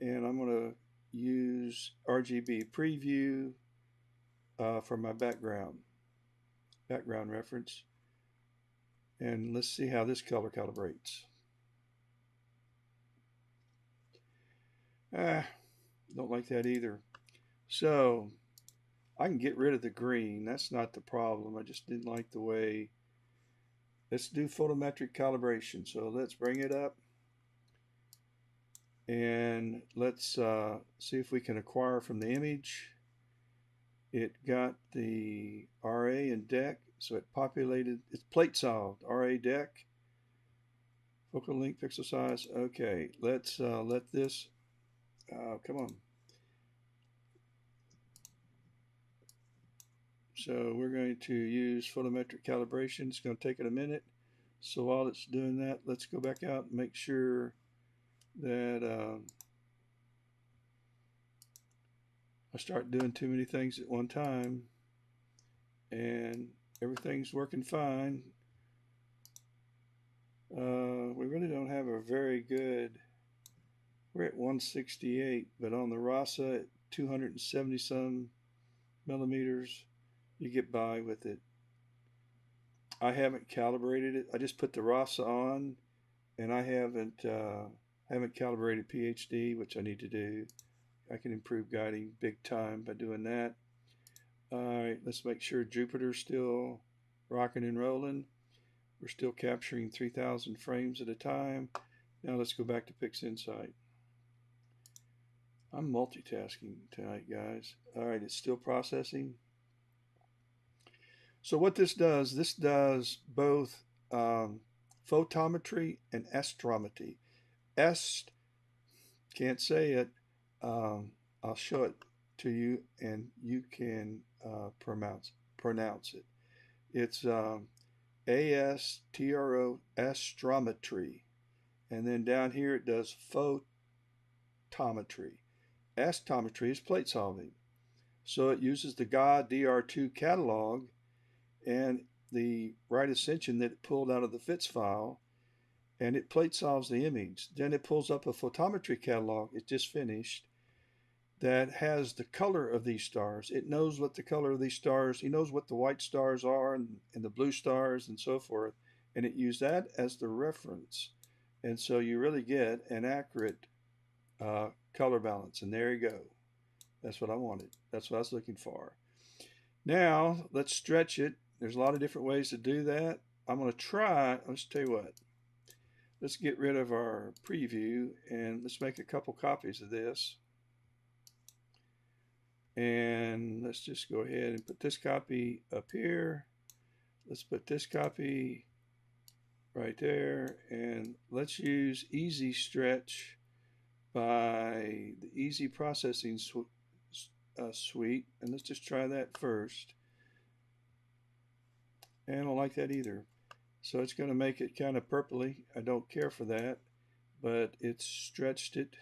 and I'm going to use RGB preview for my background reference. And let's see how this color calibrates. Don't like that either. So I can get rid of the green. That's not the problem. I just didn't like the way. Let's do photometric calibration. So let's bring it up. And let's see if we can acquire from the image. It got the RA and DEC. So it populated, it's plate solved, RA DEC. Focal length, pixel size. Okay, let's let this, come on. So we're going to use photometric calibration. It's going to take it a minute. So while it's doing that, let's go back out and make sure that I start doing too many things at one time. And everything's working fine. We really don't have a very good, we're at 168, but on the RASA at 270 some millimeters, you get by with it. I haven't calibrated it. I just put the RASA on, and I haven't calibrated PhD, which I need to do. I can improve guiding big time by doing that. All right, let's make sure Jupiter's still rocking and rolling. We're still capturing 3,000 frames at a time. Now let's go back to PixInsight. I'm multitasking tonight, guys. All right, it's still processing. So what this does both photometry and astrometry. Can't say it. I'll show it to you, and you can pronounce it. It's ASTRO, astrometry, and then down here it does photometry. Astrometry is plate solving, so it uses the GA DR2 catalog and the right ascension that it pulled out of the FITS file, and it plate solves the image. Then it pulls up a photometry catalog, it just finished, that has the color of these stars. It knows what the color of these stars, he knows what the white stars are and the blue stars and so forth, and it used that as the reference. And so you really get an accurate color balance, and there you go. That's what I wanted. That's what I was looking for. Now let's stretch it. There's a lot of different ways to do that. I'm going to try, let's tell you what, let's get rid of our preview and let's make a couple copies of this. And let's just go ahead and put this copy up here. Let's put this copy right there, and let's use Easy Stretch by the Easy Processing Suite, and let's just try that first. And I don't like that either. So it's going to make it kind of purpley. I don't care for that, but it's stretched it,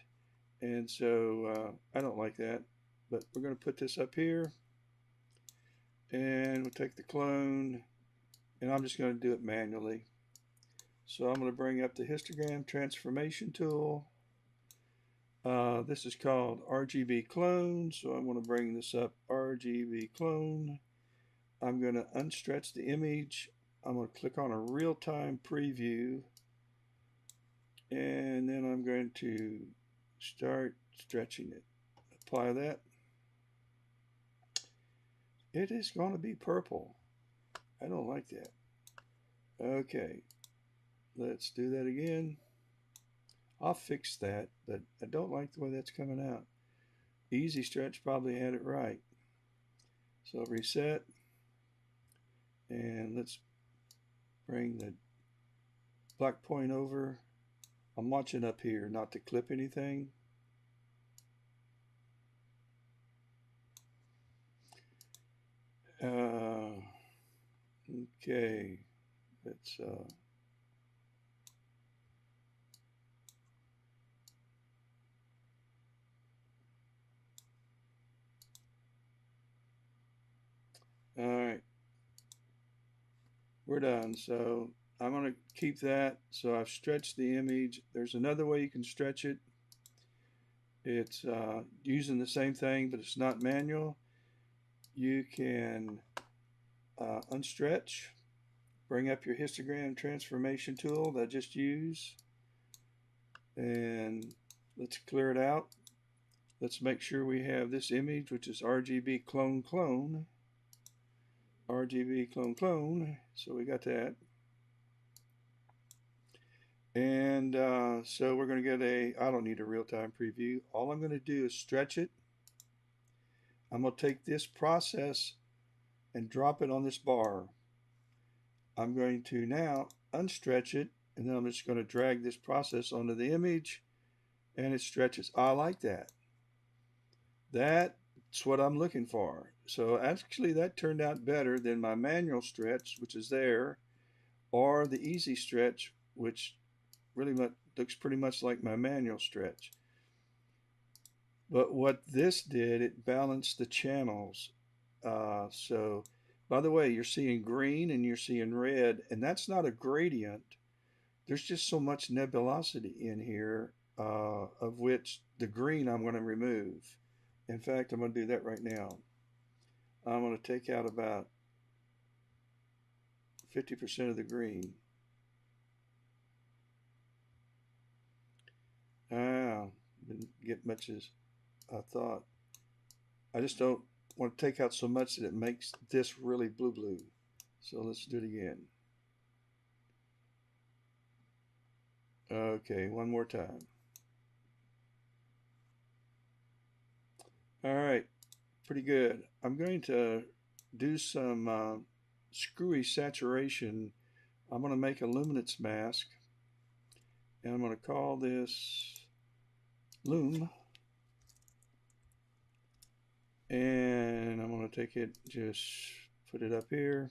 and so I don't like that. But we're going to put this up here, and we'll take the clone, and I'm just going to do it manually. So I'm going to bring up the histogram transformation tool. This is called RGB clone, so I'm going to bring this up, RGB clone. I'm going to unstretch the image. I'm going to click on a real-time preview, and then I'm going to start stretching it. Apply that. It is going to be purple. I don't like that. Okay, let's do that again. I'll fix that, but I don't like the way that's coming out. Easy Stretch probably had it right. So reset, and let's bring the black point over. I'm watching up here not to clip anything. Okay, let's all right, we're done. So I'm going to keep that. So I've stretched the image. There's another way you can stretch it. It's using the same thing, but it's not manual. You can unstretch, bring up your histogram transformation tool that I just used, and let's clear it out. Let's make sure we have this image, which is RGB clone clone. RGB clone clone. So we got that. And so we're going to get I don't need a real-time preview. All I'm going to do is stretch it. I'm going to take this process and drop it on this bar. I'm going to now unstretch it, and then I'm just going to drag this process onto the image, and it stretches. I like that. That's what I'm looking for. So actually that turned out better than my manual stretch, which is there, or the easy stretch, which really looks pretty much like my manual stretch. But what this did, it balanced the channels. So by the way, you're seeing green and you're seeing red, and that's not a gradient. There's just so much nebulosity in here, of which the green I'm going to remove. In fact, I'm going to do that right now. I'm going to take out about 50% of the green. Didn't get much as I thought. I just don't want to take out so much that it makes this really blue. So let's do it again. Okay, one more time. All right, pretty good. I'm going to do some screwy saturation. I'm going to make a luminance mask, and I'm going to call this Loom. And I'm going to take it, just put it up here.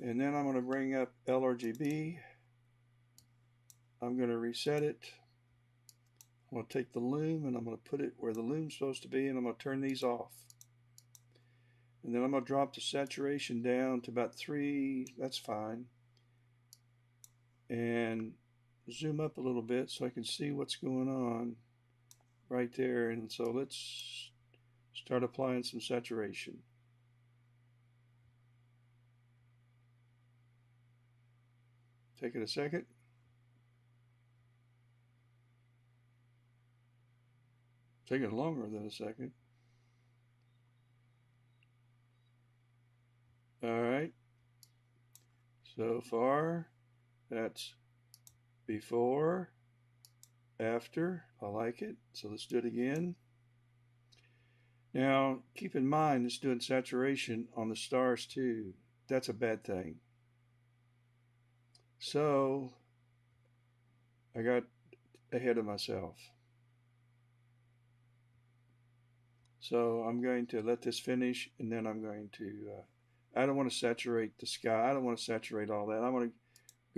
And then I'm going to bring up LRGB. I'm going to reset it. I'm going to take the loom and I'm going to put it where the loom's supposed to be, and I'm going to turn these off. And then I'm going to drop the saturation down to about 3. That's fine. And zoom up a little bit so I can see what's going on right there. And so let's start applying some saturation. Take it a second. Taking longer than a second. All right. So far, that's before, after. I like it. So let's do it again. Now, keep in mind, it's doing saturation on the stars too. That's a bad thing. So I got ahead of myself. So I'm going to let this finish, and then I'm going to, I don't want to saturate the sky. I don't want to saturate all that. I want to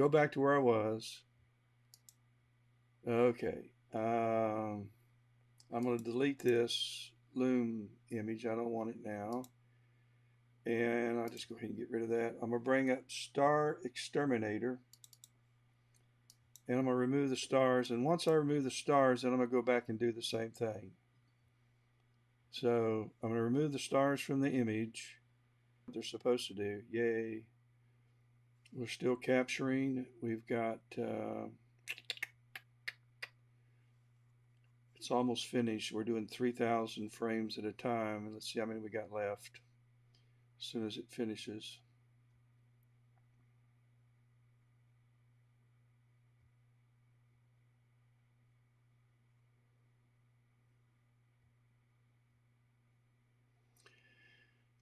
go back to where I was. Okay. I'm going to delete this loom image. I don't want it now. And I'll just go ahead and get rid of that. I'm going to bring up Star Exterminator. And I'm going to remove the stars. And once I remove the stars, then I'm going to go back and do the same thing. So I'm going to remove the stars from the image. What they're supposed to do. Yay. We're still capturing. We've got, it's almost finished. We're doing 3,000 frames at a time. And let's see how many we got left as soon as it finishes.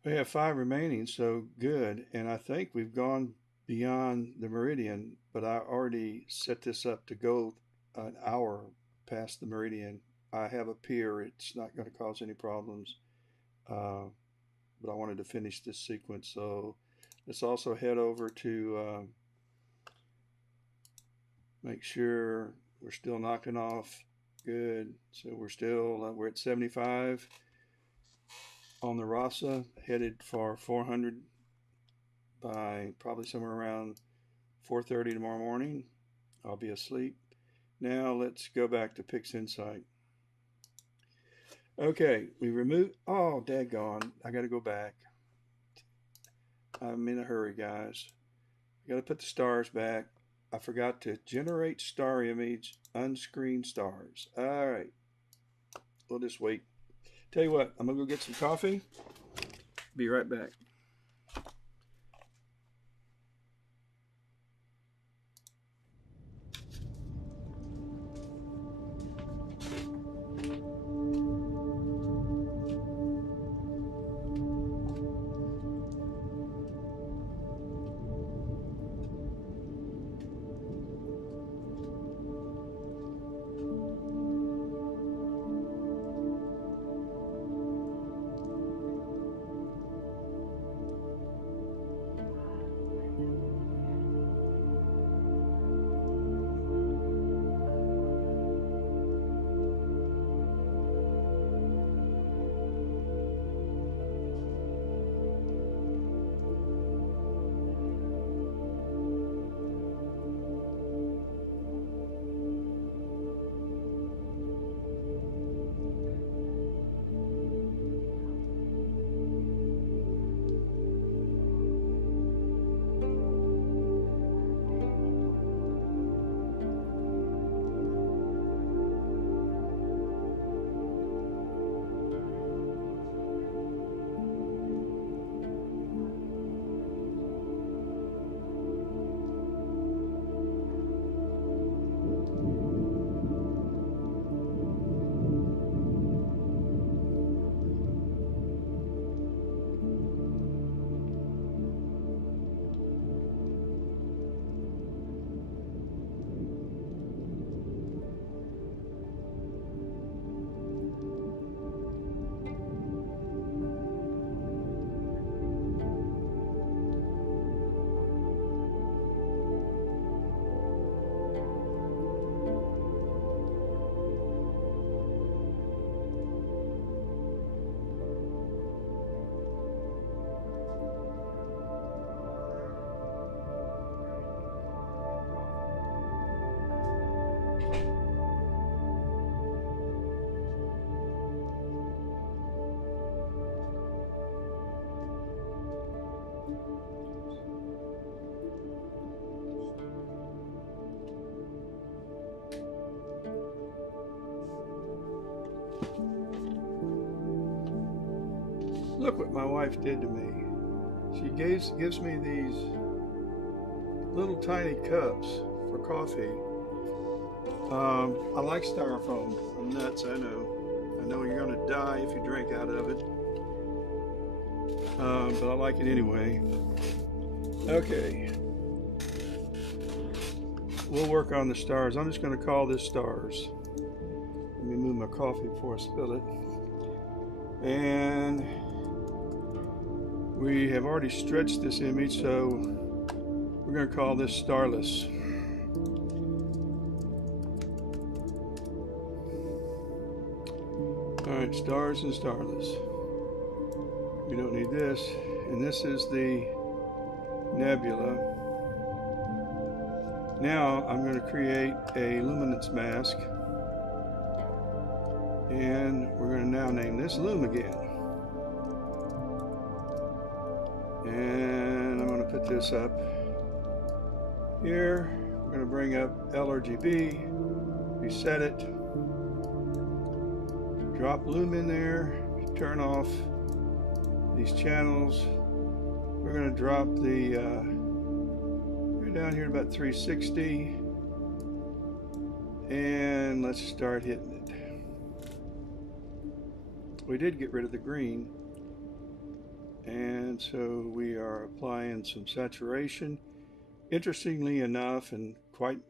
We have 5 remaining, so good. And I think we've gone beyond the meridian, but I already set this up to go an hour past the meridian. I have a pier. It's not going to cause any problems, but I wanted to finish this sequence. So let's also head over to make sure we're still knocking off. Good. So we're at 75 on the RASA, headed for 400 by probably somewhere around 4:30 tomorrow morning. I'll be asleep. Now let's go back to PixInsight. Okay, we removed, oh, daggone, I gotta go back. I'm in a hurry, guys. I gotta put the stars back. I forgot to generate star image, unscreen stars. All right, we'll just wait. Tell you what, I'm gonna go get some coffee. Be right back. Look what my wife did to me. She gives me these little tiny cups for coffee. I like styrofoam. I'm nuts, I know. I know you're gonna die if you drink out of it. But I like it anyway. Okay. We'll work on the stars. I'm just gonna call this stars. Let me move my coffee before I spill it. And we have already stretched this image, so we're going to call this starless. All right, stars and starless. We don't need this. and this is the Nebula. Now I'm going to create a luminance mask, and we're going to now name this Loom again. And I'm going to put this up here. We're going to bring up LRGB, reset it, drop Loom in there, turn off these channels. We're going to drop the we're down here at about 360, and let's start hitting it. We did get rid of the green, and so we are applying some saturation. Interestingly enough, and quite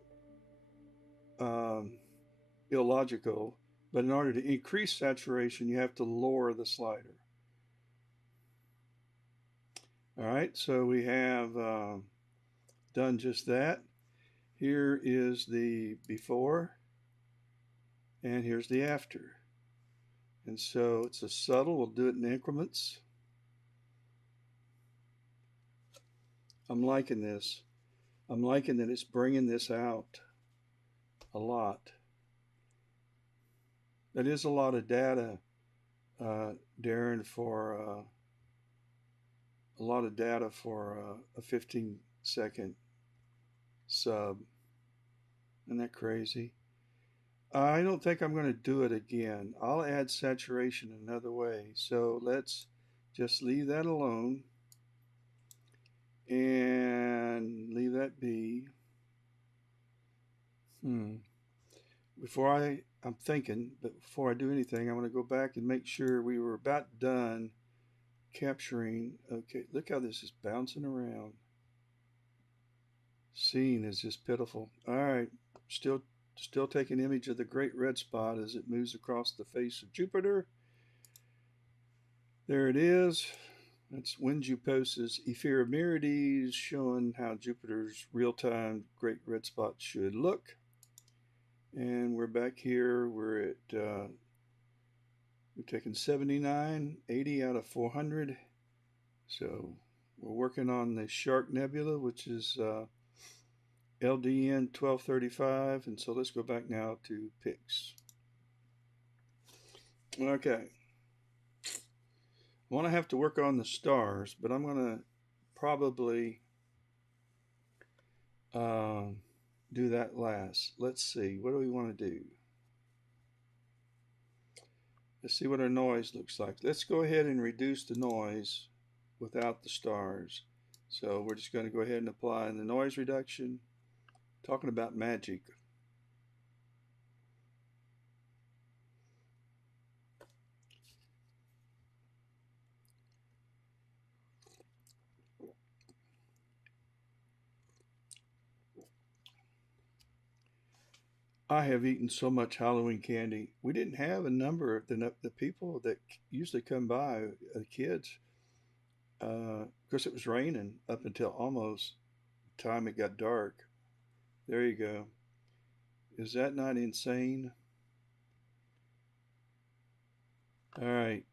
illogical, but in order to increase saturation, you have to lower the slider. All right, so we have done just that. Here is the before, and here's the after. And so it's a subtle, we'll do it in increments. I'm liking this. I'm liking that it's bringing this out a lot. That is a lot of data, Darren, for a lot of data for a 15-second sub. Isn't that crazy? I don't think I'm going to do it again. I'll add saturation another way. So let's just leave that alone and leave that be. I'm thinking, but before I do anything, I want to go back and make sure we were about done capturing. Okay, look how this is bouncing around. Scene is just pitiful. All right, still take an image of the great red spot as it moves across the face of Jupiter. There it is. That's Win-Juposa's Ephemerides, showing how Jupiter's real-time great red spot should look. And we're back here. We're at we've taken 79, 80 out of 400. So we're working on the Shark Nebula, which is LDN 1235, and so let's go back now to pics. Okay, I want to have to work on the stars, but I'm going to probably do that last. Let's see, what do we want to do? Let's see what our noise looks like. Let's go ahead and reduce the noise without the stars. So we're just going to go ahead and apply the noise reduction. Talking about magic. I have eaten so much Halloween candy. We didn't have a number of the people that usually come by, the kids, because it was raining up until almost the time it got dark. There you go. Is that not insane? All right.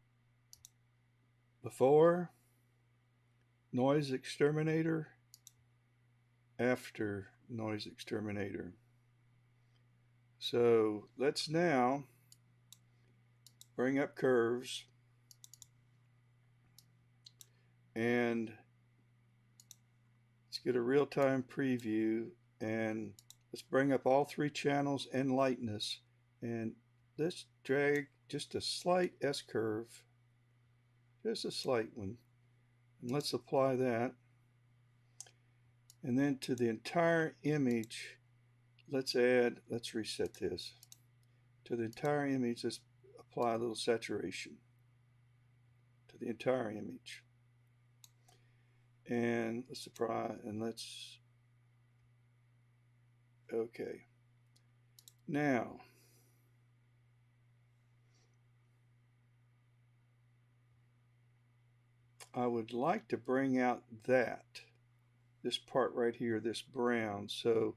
Before, noise exterminator. After, noise exterminator. So let's now bring up curves and let's get a real-time preview, and let's bring up all three channels and lightness, and let's drag just a slight S-curve, just a slight one, and let's apply that. And then to the entire image, let's reset this. To the entire image, let's apply a little saturation to the entire image. And let's apply, and let's, okay. Now, I would like to bring out this part right here, this brown. So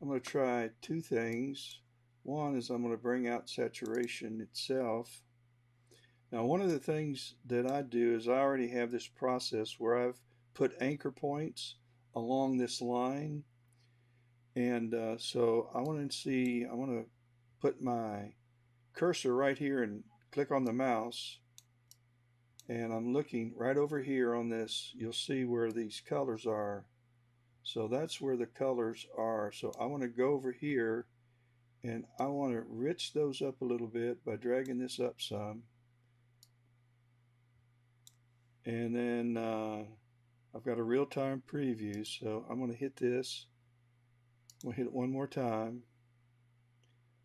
I'm going to try two things. One is I'm going to bring out saturation itself. Now, one of the things that I do is I already have this process where I've put anchor points along this line. And so I want to put my cursor right here and click on the mouse. And I'm looking right over here on this. You'll see where these colors are. So that's where the colors are. So I want to go over here and I want to rich those up a little bit by dragging this up some. And then I've got a real-time preview, so I'm going to hit this. I'm going to hit it one more time.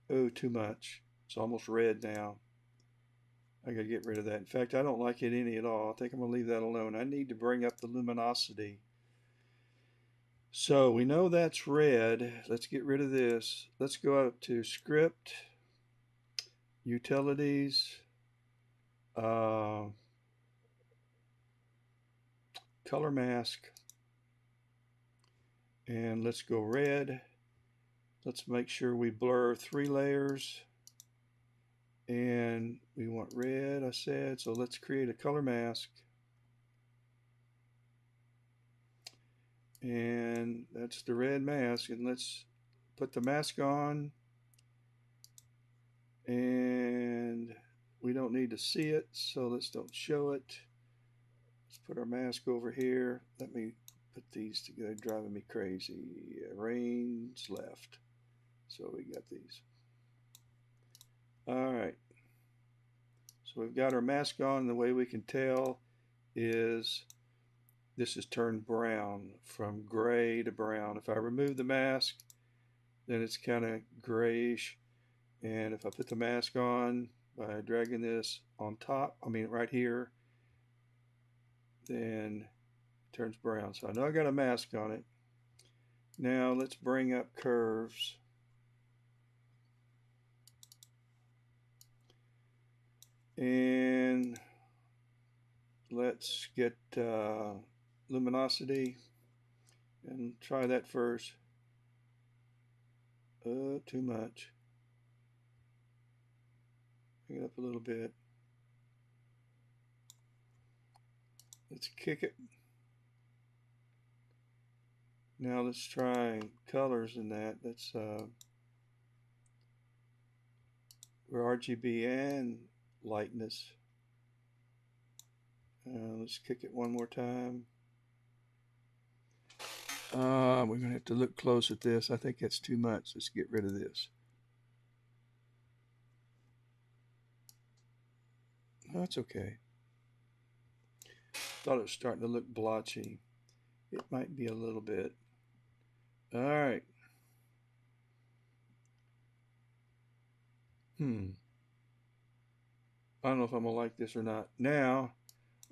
Oh, too much. It's almost red now. I got to get rid of that. In fact, I don't like it any at all. I think I'm going to leave that alone. I need to bring up the luminosity. So we know that's red. Let's get rid of this. Let's go up to Script, Utilities, Color Mask, and let's go red. Let's make sure we blur 3 layers, and we want red, I said, so let's create a color mask. And that's the red mask, and let's put the mask on, and we don't need to see it, so let's don't show it. Let's put our mask over here. Let me put these together, driving me crazy. Rain's left, so we got these. All right, so we've got our mask on. The way we can tell is this is turned brown, from gray to brown. If I remove the mask, then it's kind of grayish. And if I put the mask on by dragging this on top, right here, then it turns brown. So I know I got a mask on it. Now let's bring up curves. And let's get luminosity and try that first. Too much. Bring it up a little bit. Let's kick it. Now let's try colors in that. That's RGB and lightness. Let's kick it one more time. We're going to have to look close at this. I think that's too much. Let's get rid of this. That's okay. Thought it was starting to look blotchy. It might be a little bit. All right. I don't know if I'm going to like this or not. Now,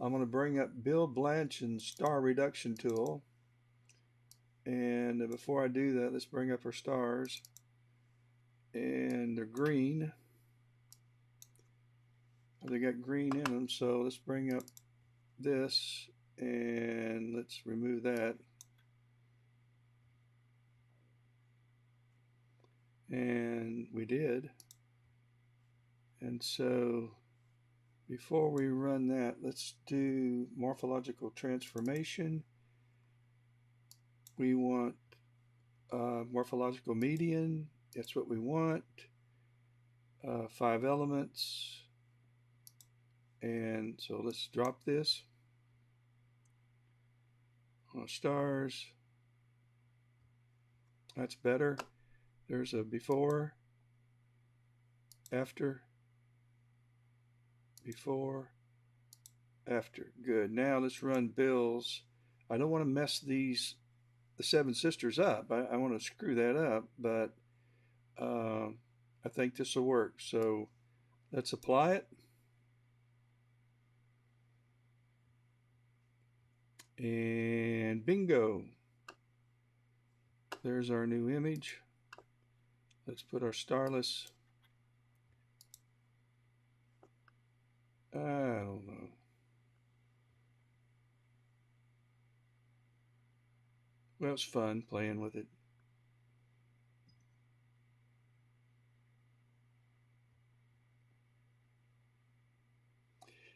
I'm going to bring up Bill Blanchen's star reduction tool. And before I do that, let's bring up our stars. And they're green. They got green in them, so let's bring up this and let's remove that. And we did. And so before we run that, let's do morphological transformation. We want morphological median. That's what we want. 5 elements. And so let's drop this on stars. That's better. There's a before, after, before, after. Good. Now let's run Bill's. I don't want to mess the Seven Sisters up. I want to screw that up, but I think this will work. So let's apply it. And bingo. There's our new image. Let's put our starless. I don't know. Well, it's fun playing with it.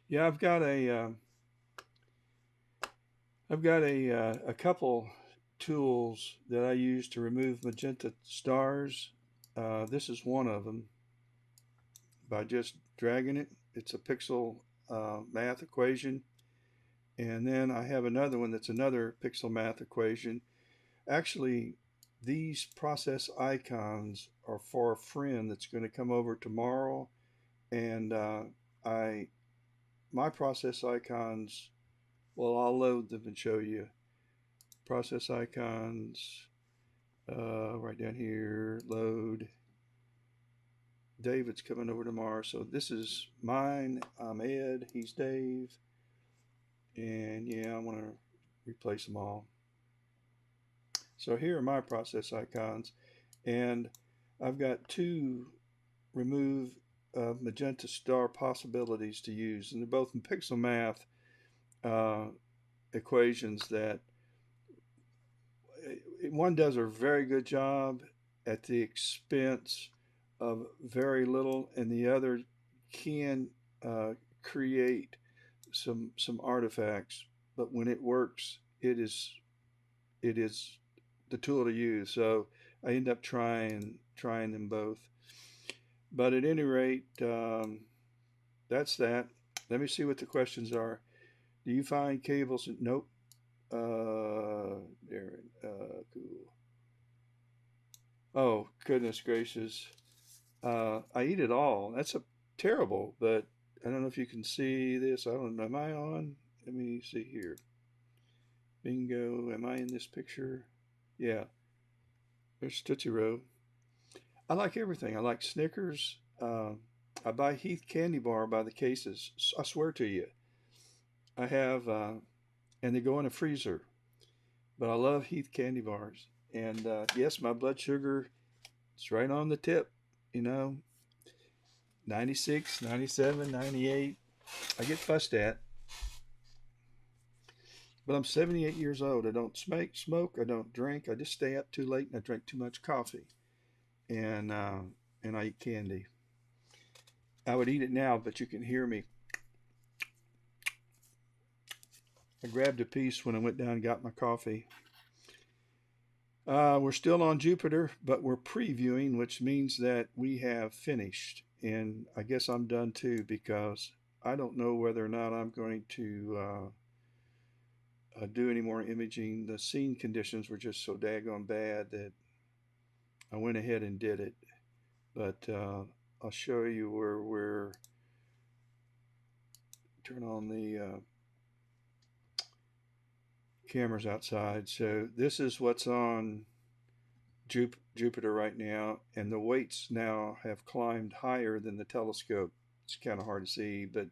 Yeah, I've got a couple tools that I use to remove magenta stars. This is one of them by just dragging it. It's a pixel math equation. And then I have another one that's another pixel math equation. Actually, these process icons are for a friend that's going to come over tomorrow. And I my process icons, well, I'll load them and show you. Process icons, right down here, load. David's coming over tomorrow. So this is mine. I'm Ed. He's Dave. And yeah, I want to replace them all. So here are my process icons. And I've got two remove magenta star possibilities to use. And they're both in pixel math equations that one does a very good job at the expense of very little, and the other can create some artifacts. But when it works, it is the tool to use. So I end up trying them both. But at any rate, that's that. Let me see what the questions are. Do you find cables? Nope. There. Cool. Oh, goodness gracious. I eat it all. That's a terrible, but I don't know if you can see this. I don't know. Am I on? Let me see here. Bingo. Am I in this picture? Yeah. There's Tootsie Roll. I like everything. I like Snickers. I buy Heath candy bar by the cases. I swear to you. I have, and they go in a freezer. But I love Heath candy bars. And yes, my blood sugar is right on the tip. You know, 96, 97, 98. I get fussed at. But I'm 78 years old. I don't smoke. I don't drink. I just stay up too late and I drink too much coffee. And I eat candy. I would eat it now, but you can hear me. I grabbed a piece when I went down and got my coffee. We're still on Jupiter, but we're previewing, which means that we have finished. And I guess I'm done too because I don't know whether or not I'm going to do any more imaging. The scene conditions were just so daggone bad that I went ahead and did it. But I'll show you where we're turn on the cameras outside. So this is what's on Jupiter right now, and the weights now have climbed higher than the telescope. It's kind of hard to see, but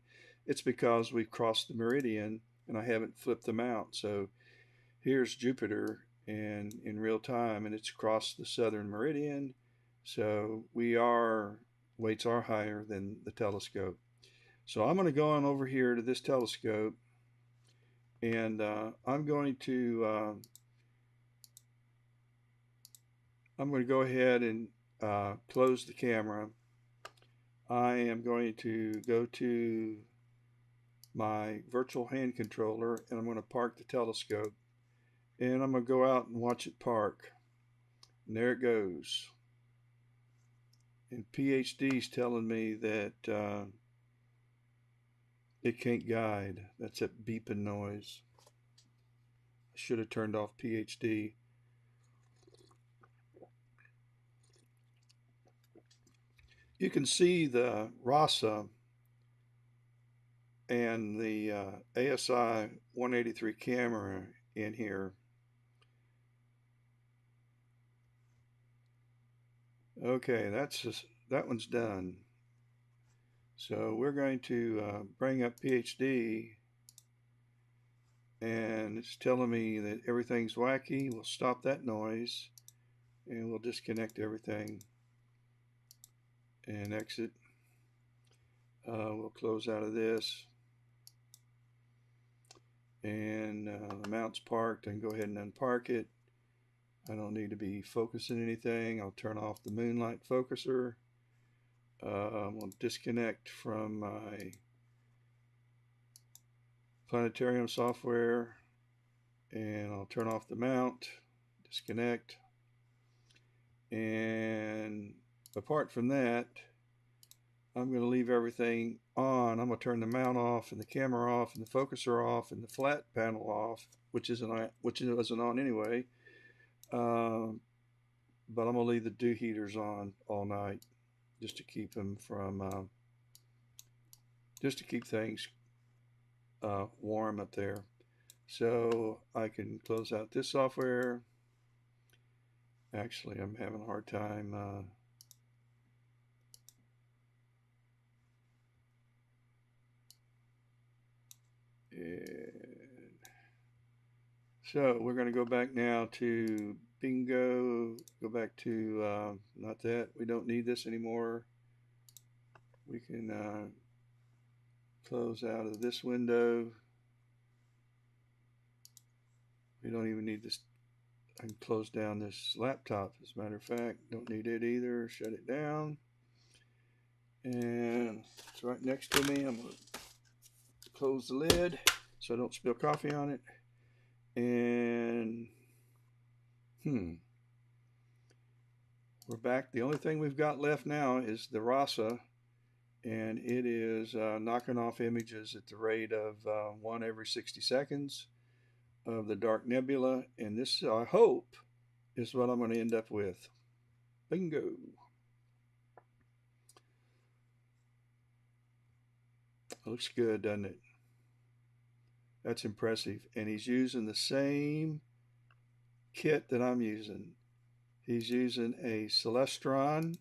it's because we've crossed the meridian and I haven't flipped them out. So here's Jupiter and in real time, and it's crossed the southern meridian. So weights are higher than the telescope. So I'm going to go on over here to this telescope, and I'm going to go ahead and close the camera. I am going to go to my virtual hand controller and I'm going to park the telescope, and I'm going to go out and watch it park. And there it goes. And PhD's telling me that it can't guide. That's a beeping noise. I should have turned off PhD. You can see the RASA and the ASI183 camera in here. Okay, that one's done. So we're going to bring up PhD, and it's telling me that everything's wacky. We'll stop that noise and we'll disconnect everything and exit. We'll close out of this, and the mount's parked. I can go ahead and unpark it. I don't need to be focusing anything. I'll turn off the moonlight focuser. We'll disconnect from my planetarium software, and I'll turn off the mount, disconnect, and apart from that, I'm going to leave everything on. I'm going to turn the mount off and the camera off and the focuser off and the flat panel off, which wasn't on anyway. But I'm going to leave the dew heaters on all night just to keep them from just to keep things warm up there. So I can close out this software. Actually, I'm having a hard time. So we're going to go back now to Bingo. Go back to not that. We don't need this anymore. We can close out of this window. We don't even need this. I can close down this laptop, as a matter of fact. Don't need it either. Shut it down. And it's right next to me. I'm going to close the lid so I don't spill coffee on it. And we're back. The only thing we've got left now is the RASA, and it is knocking off images at the rate of 1 every 60 seconds of the dark nebula, and this, I hope, is what I'm going to end up with. Bingo. Looks good, doesn't it? That's impressive. And he's using the same kit that I'm using. He's using a Celestron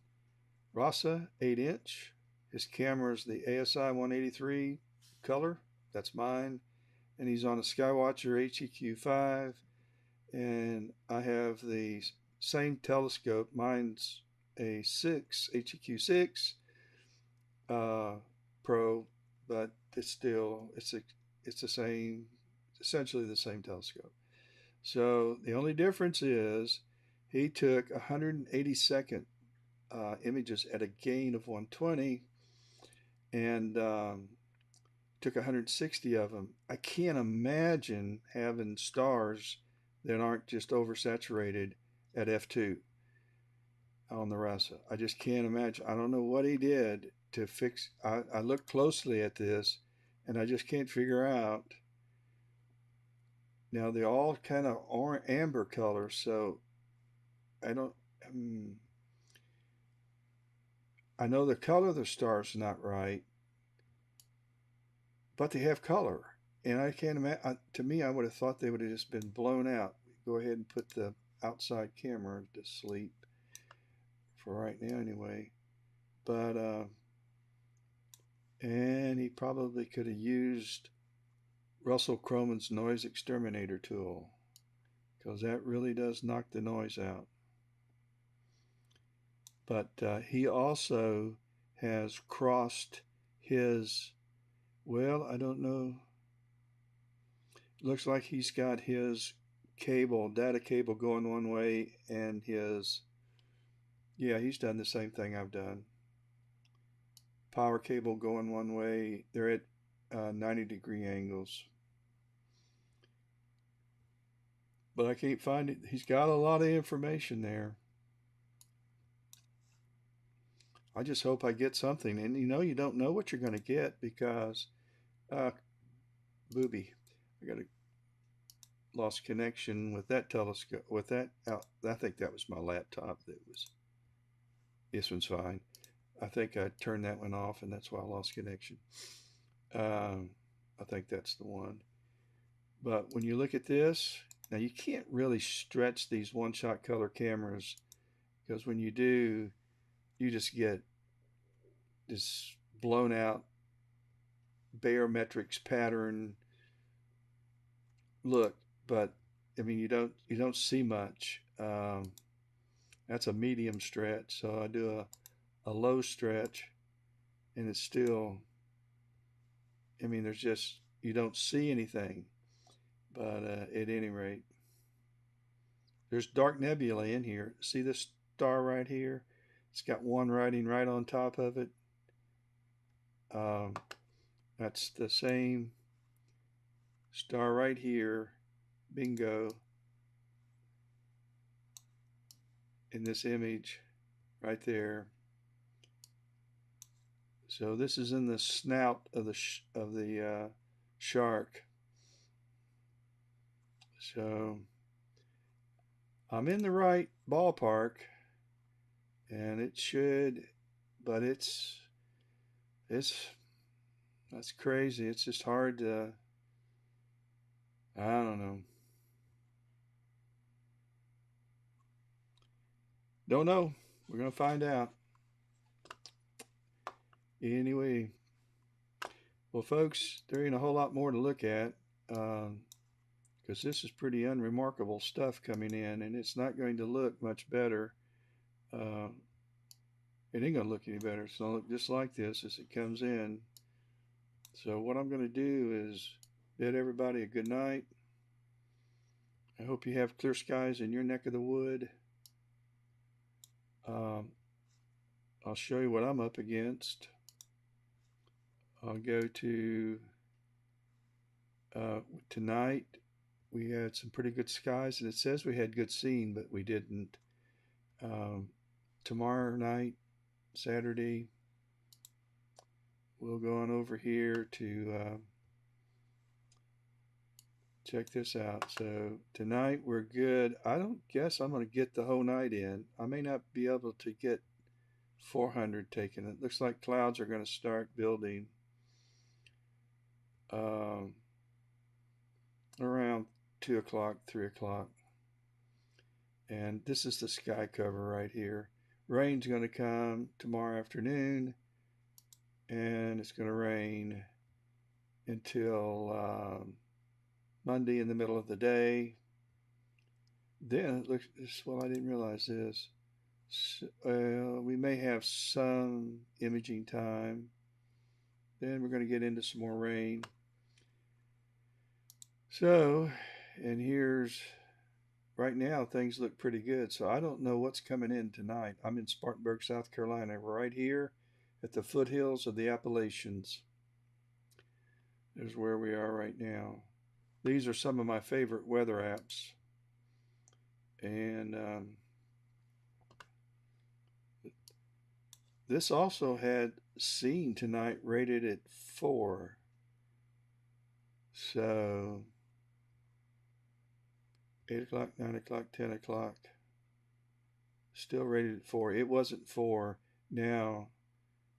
RASA 8-inch. His camera is the ASI183 color. That's mine. And he's on a Skywatcher HEQ5. And I have the same telescope. Mine's a HEQ6 Pro, but it's the same, essentially the same telescope. So the only difference is he took 182nd images at a gain of 120 and took 160 of them. I can't imagine having stars that aren't just oversaturated at f2 on the RASA. I just can't imagine. I don't know what he did to fix. I looked closely at this and I just can't figure out. Now they're all kind of amber colors, so I don't. I know the color of the star's not right, but they have color, and I can't imagine. To me, I would have thought they would have just been blown out. Go ahead and put the outside camera to sleep for right now, anyway. But and he probably could have used Russell Croman's noise exterminator tool, because that really does knock the noise out. But he also has crossed his, well, I don't know. Looks like he's got his data cable going one way, and his, yeah, he's done the same thing I've done. Power cable going one way. They're at 90-degree angles. But I can't find it. He's got a lot of information there. I just hope I get something. And you don't know what you're going to get because, booby, I got a lost connection with that telescope. With that, I think that was my laptop. This one's fine. I think I turned that one off, and that's why I lost connection. I think that's the one. But when you look at this, now you can't really stretch these one-shot color cameras, because when you do, you just get this blown out barometrics pattern look. But I mean, you don't see much. That's a medium stretch, so I do a low stretch, and it's still, I mean, there's just, you don't see anything. But at any rate, there's dark nebula in here. See this star right here? It's got one writing right on top of it. That's the same Star right here, bingo, in this image right there. So this is in the snout of the shark. So I'm in the right ballpark, and it should, but that's crazy. It's just hard to, I don't know. Don't know. We're gonna find out. Anyway, well, folks, there ain't a whole lot more to look at, because this is pretty unremarkable stuff coming in, and it's not going to look much better. It ain't gonna look any better. It's gonna look just like this as it comes in. So what I'm gonna do is bid everybody a good night. I hope you have clear skies in your neck of the wood. I'll show you what I'm up against. I'll go to tonight. We had some pretty good skies, and it says we had good seeing, but we didn't. Tomorrow night, Saturday, we'll go on over here to check this out. So tonight we're good. I don't guess I'm going to get the whole night in. I may not be able to get 400 taken. It looks like clouds are going to start building around 2 o'clock, 3 o'clock. And this is the sky cover right here. Rain's going to come tomorrow afternoon, and it's going to rain until Monday in the middle of the day. Then it looks, well, I didn't realize this. So, we may have some imaging time. Then we're going to get into some more rain. So, and here's, right now things look pretty good. So I don't know what's coming in tonight. I'm in Spartanburg, South Carolina. We're right here at the foothills of the Appalachians. There's where we are right now. These are some of my favorite weather apps. And this also had seen tonight rated at 4. So 8 o'clock, 9 o'clock, 10 o'clock. Still rated at 4. It wasn't 4. Now,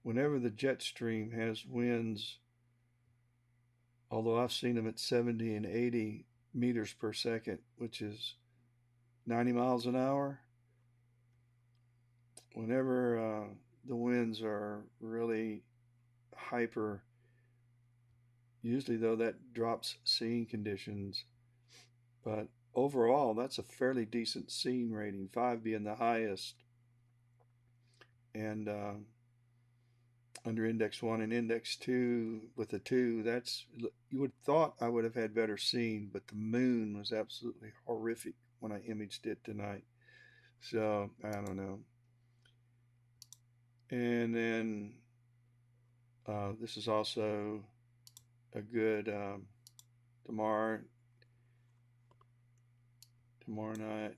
whenever the jet stream has winds, although I've seen them at 70 and 80 meters per second, which is 90 miles an hour, whenever the winds are really hyper, usually though that drops scene conditions, but overall that's a fairly decent scene rating, 5 being the highest. And under index 1 and index 2 with a 2, that's, you would thought I would have had better scene, but the moon was absolutely horrific when I imaged it tonight. So I don't know. And then this is also a good tomorrow night.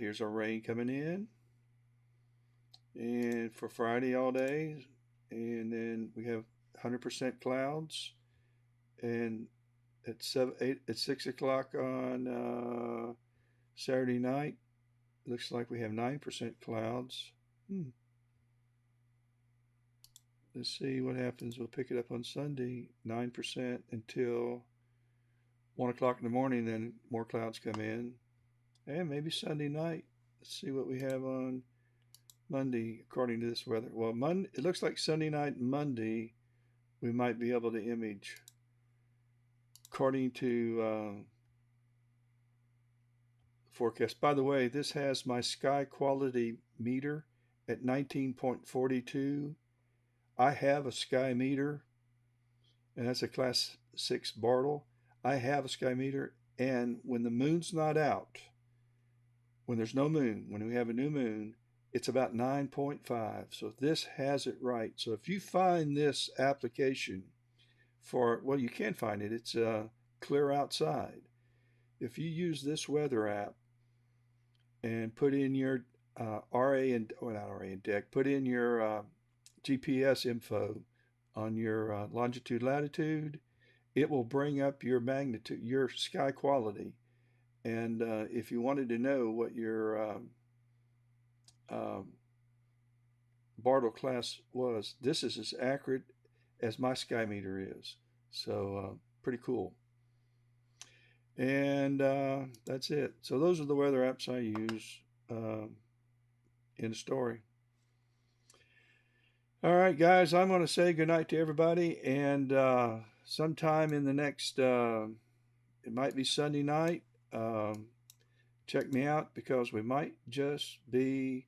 Here's our rain coming in, and for Friday all day, and then we have 100% clouds, and at 6 o'clock on Saturday night, looks like we have 9% clouds. Let's see what happens. We'll pick it up on Sunday, 9% until 1 o'clock in the morning, then more clouds come in. And maybe Sunday night. Let's see what we have on Monday according to this weather. Well, Monday, it looks like Sunday night and Monday we might be able to image. According to forecast. By the way, this has my sky quality meter at 19.42. I have a sky meter, and that's a class 6 Bartle. I have a sky meter, and when the moon's not out, when there's no moon, when we have a new moon, it's about 9.5. So this has it right. So if you find this application for, well, you can find it. It's clear outside. If you use this weather app and put in your RA and, well, not RA and deck, put in your GPS info on your longitude, latitude, it will bring up your magnitude, your sky quality. And if you wanted to know what your Bartle class was, this is as accurate as my sky meter is. So pretty cool. And that's it. So those are the weather apps I use in the story. All right, guys, I'm going to say goodnight to everybody. And sometime in the next, it might be Sunday night, check me out, because we might just be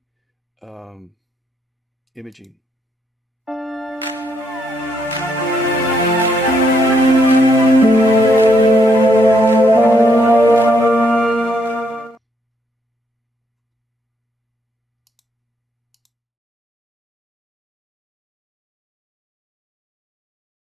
imaging.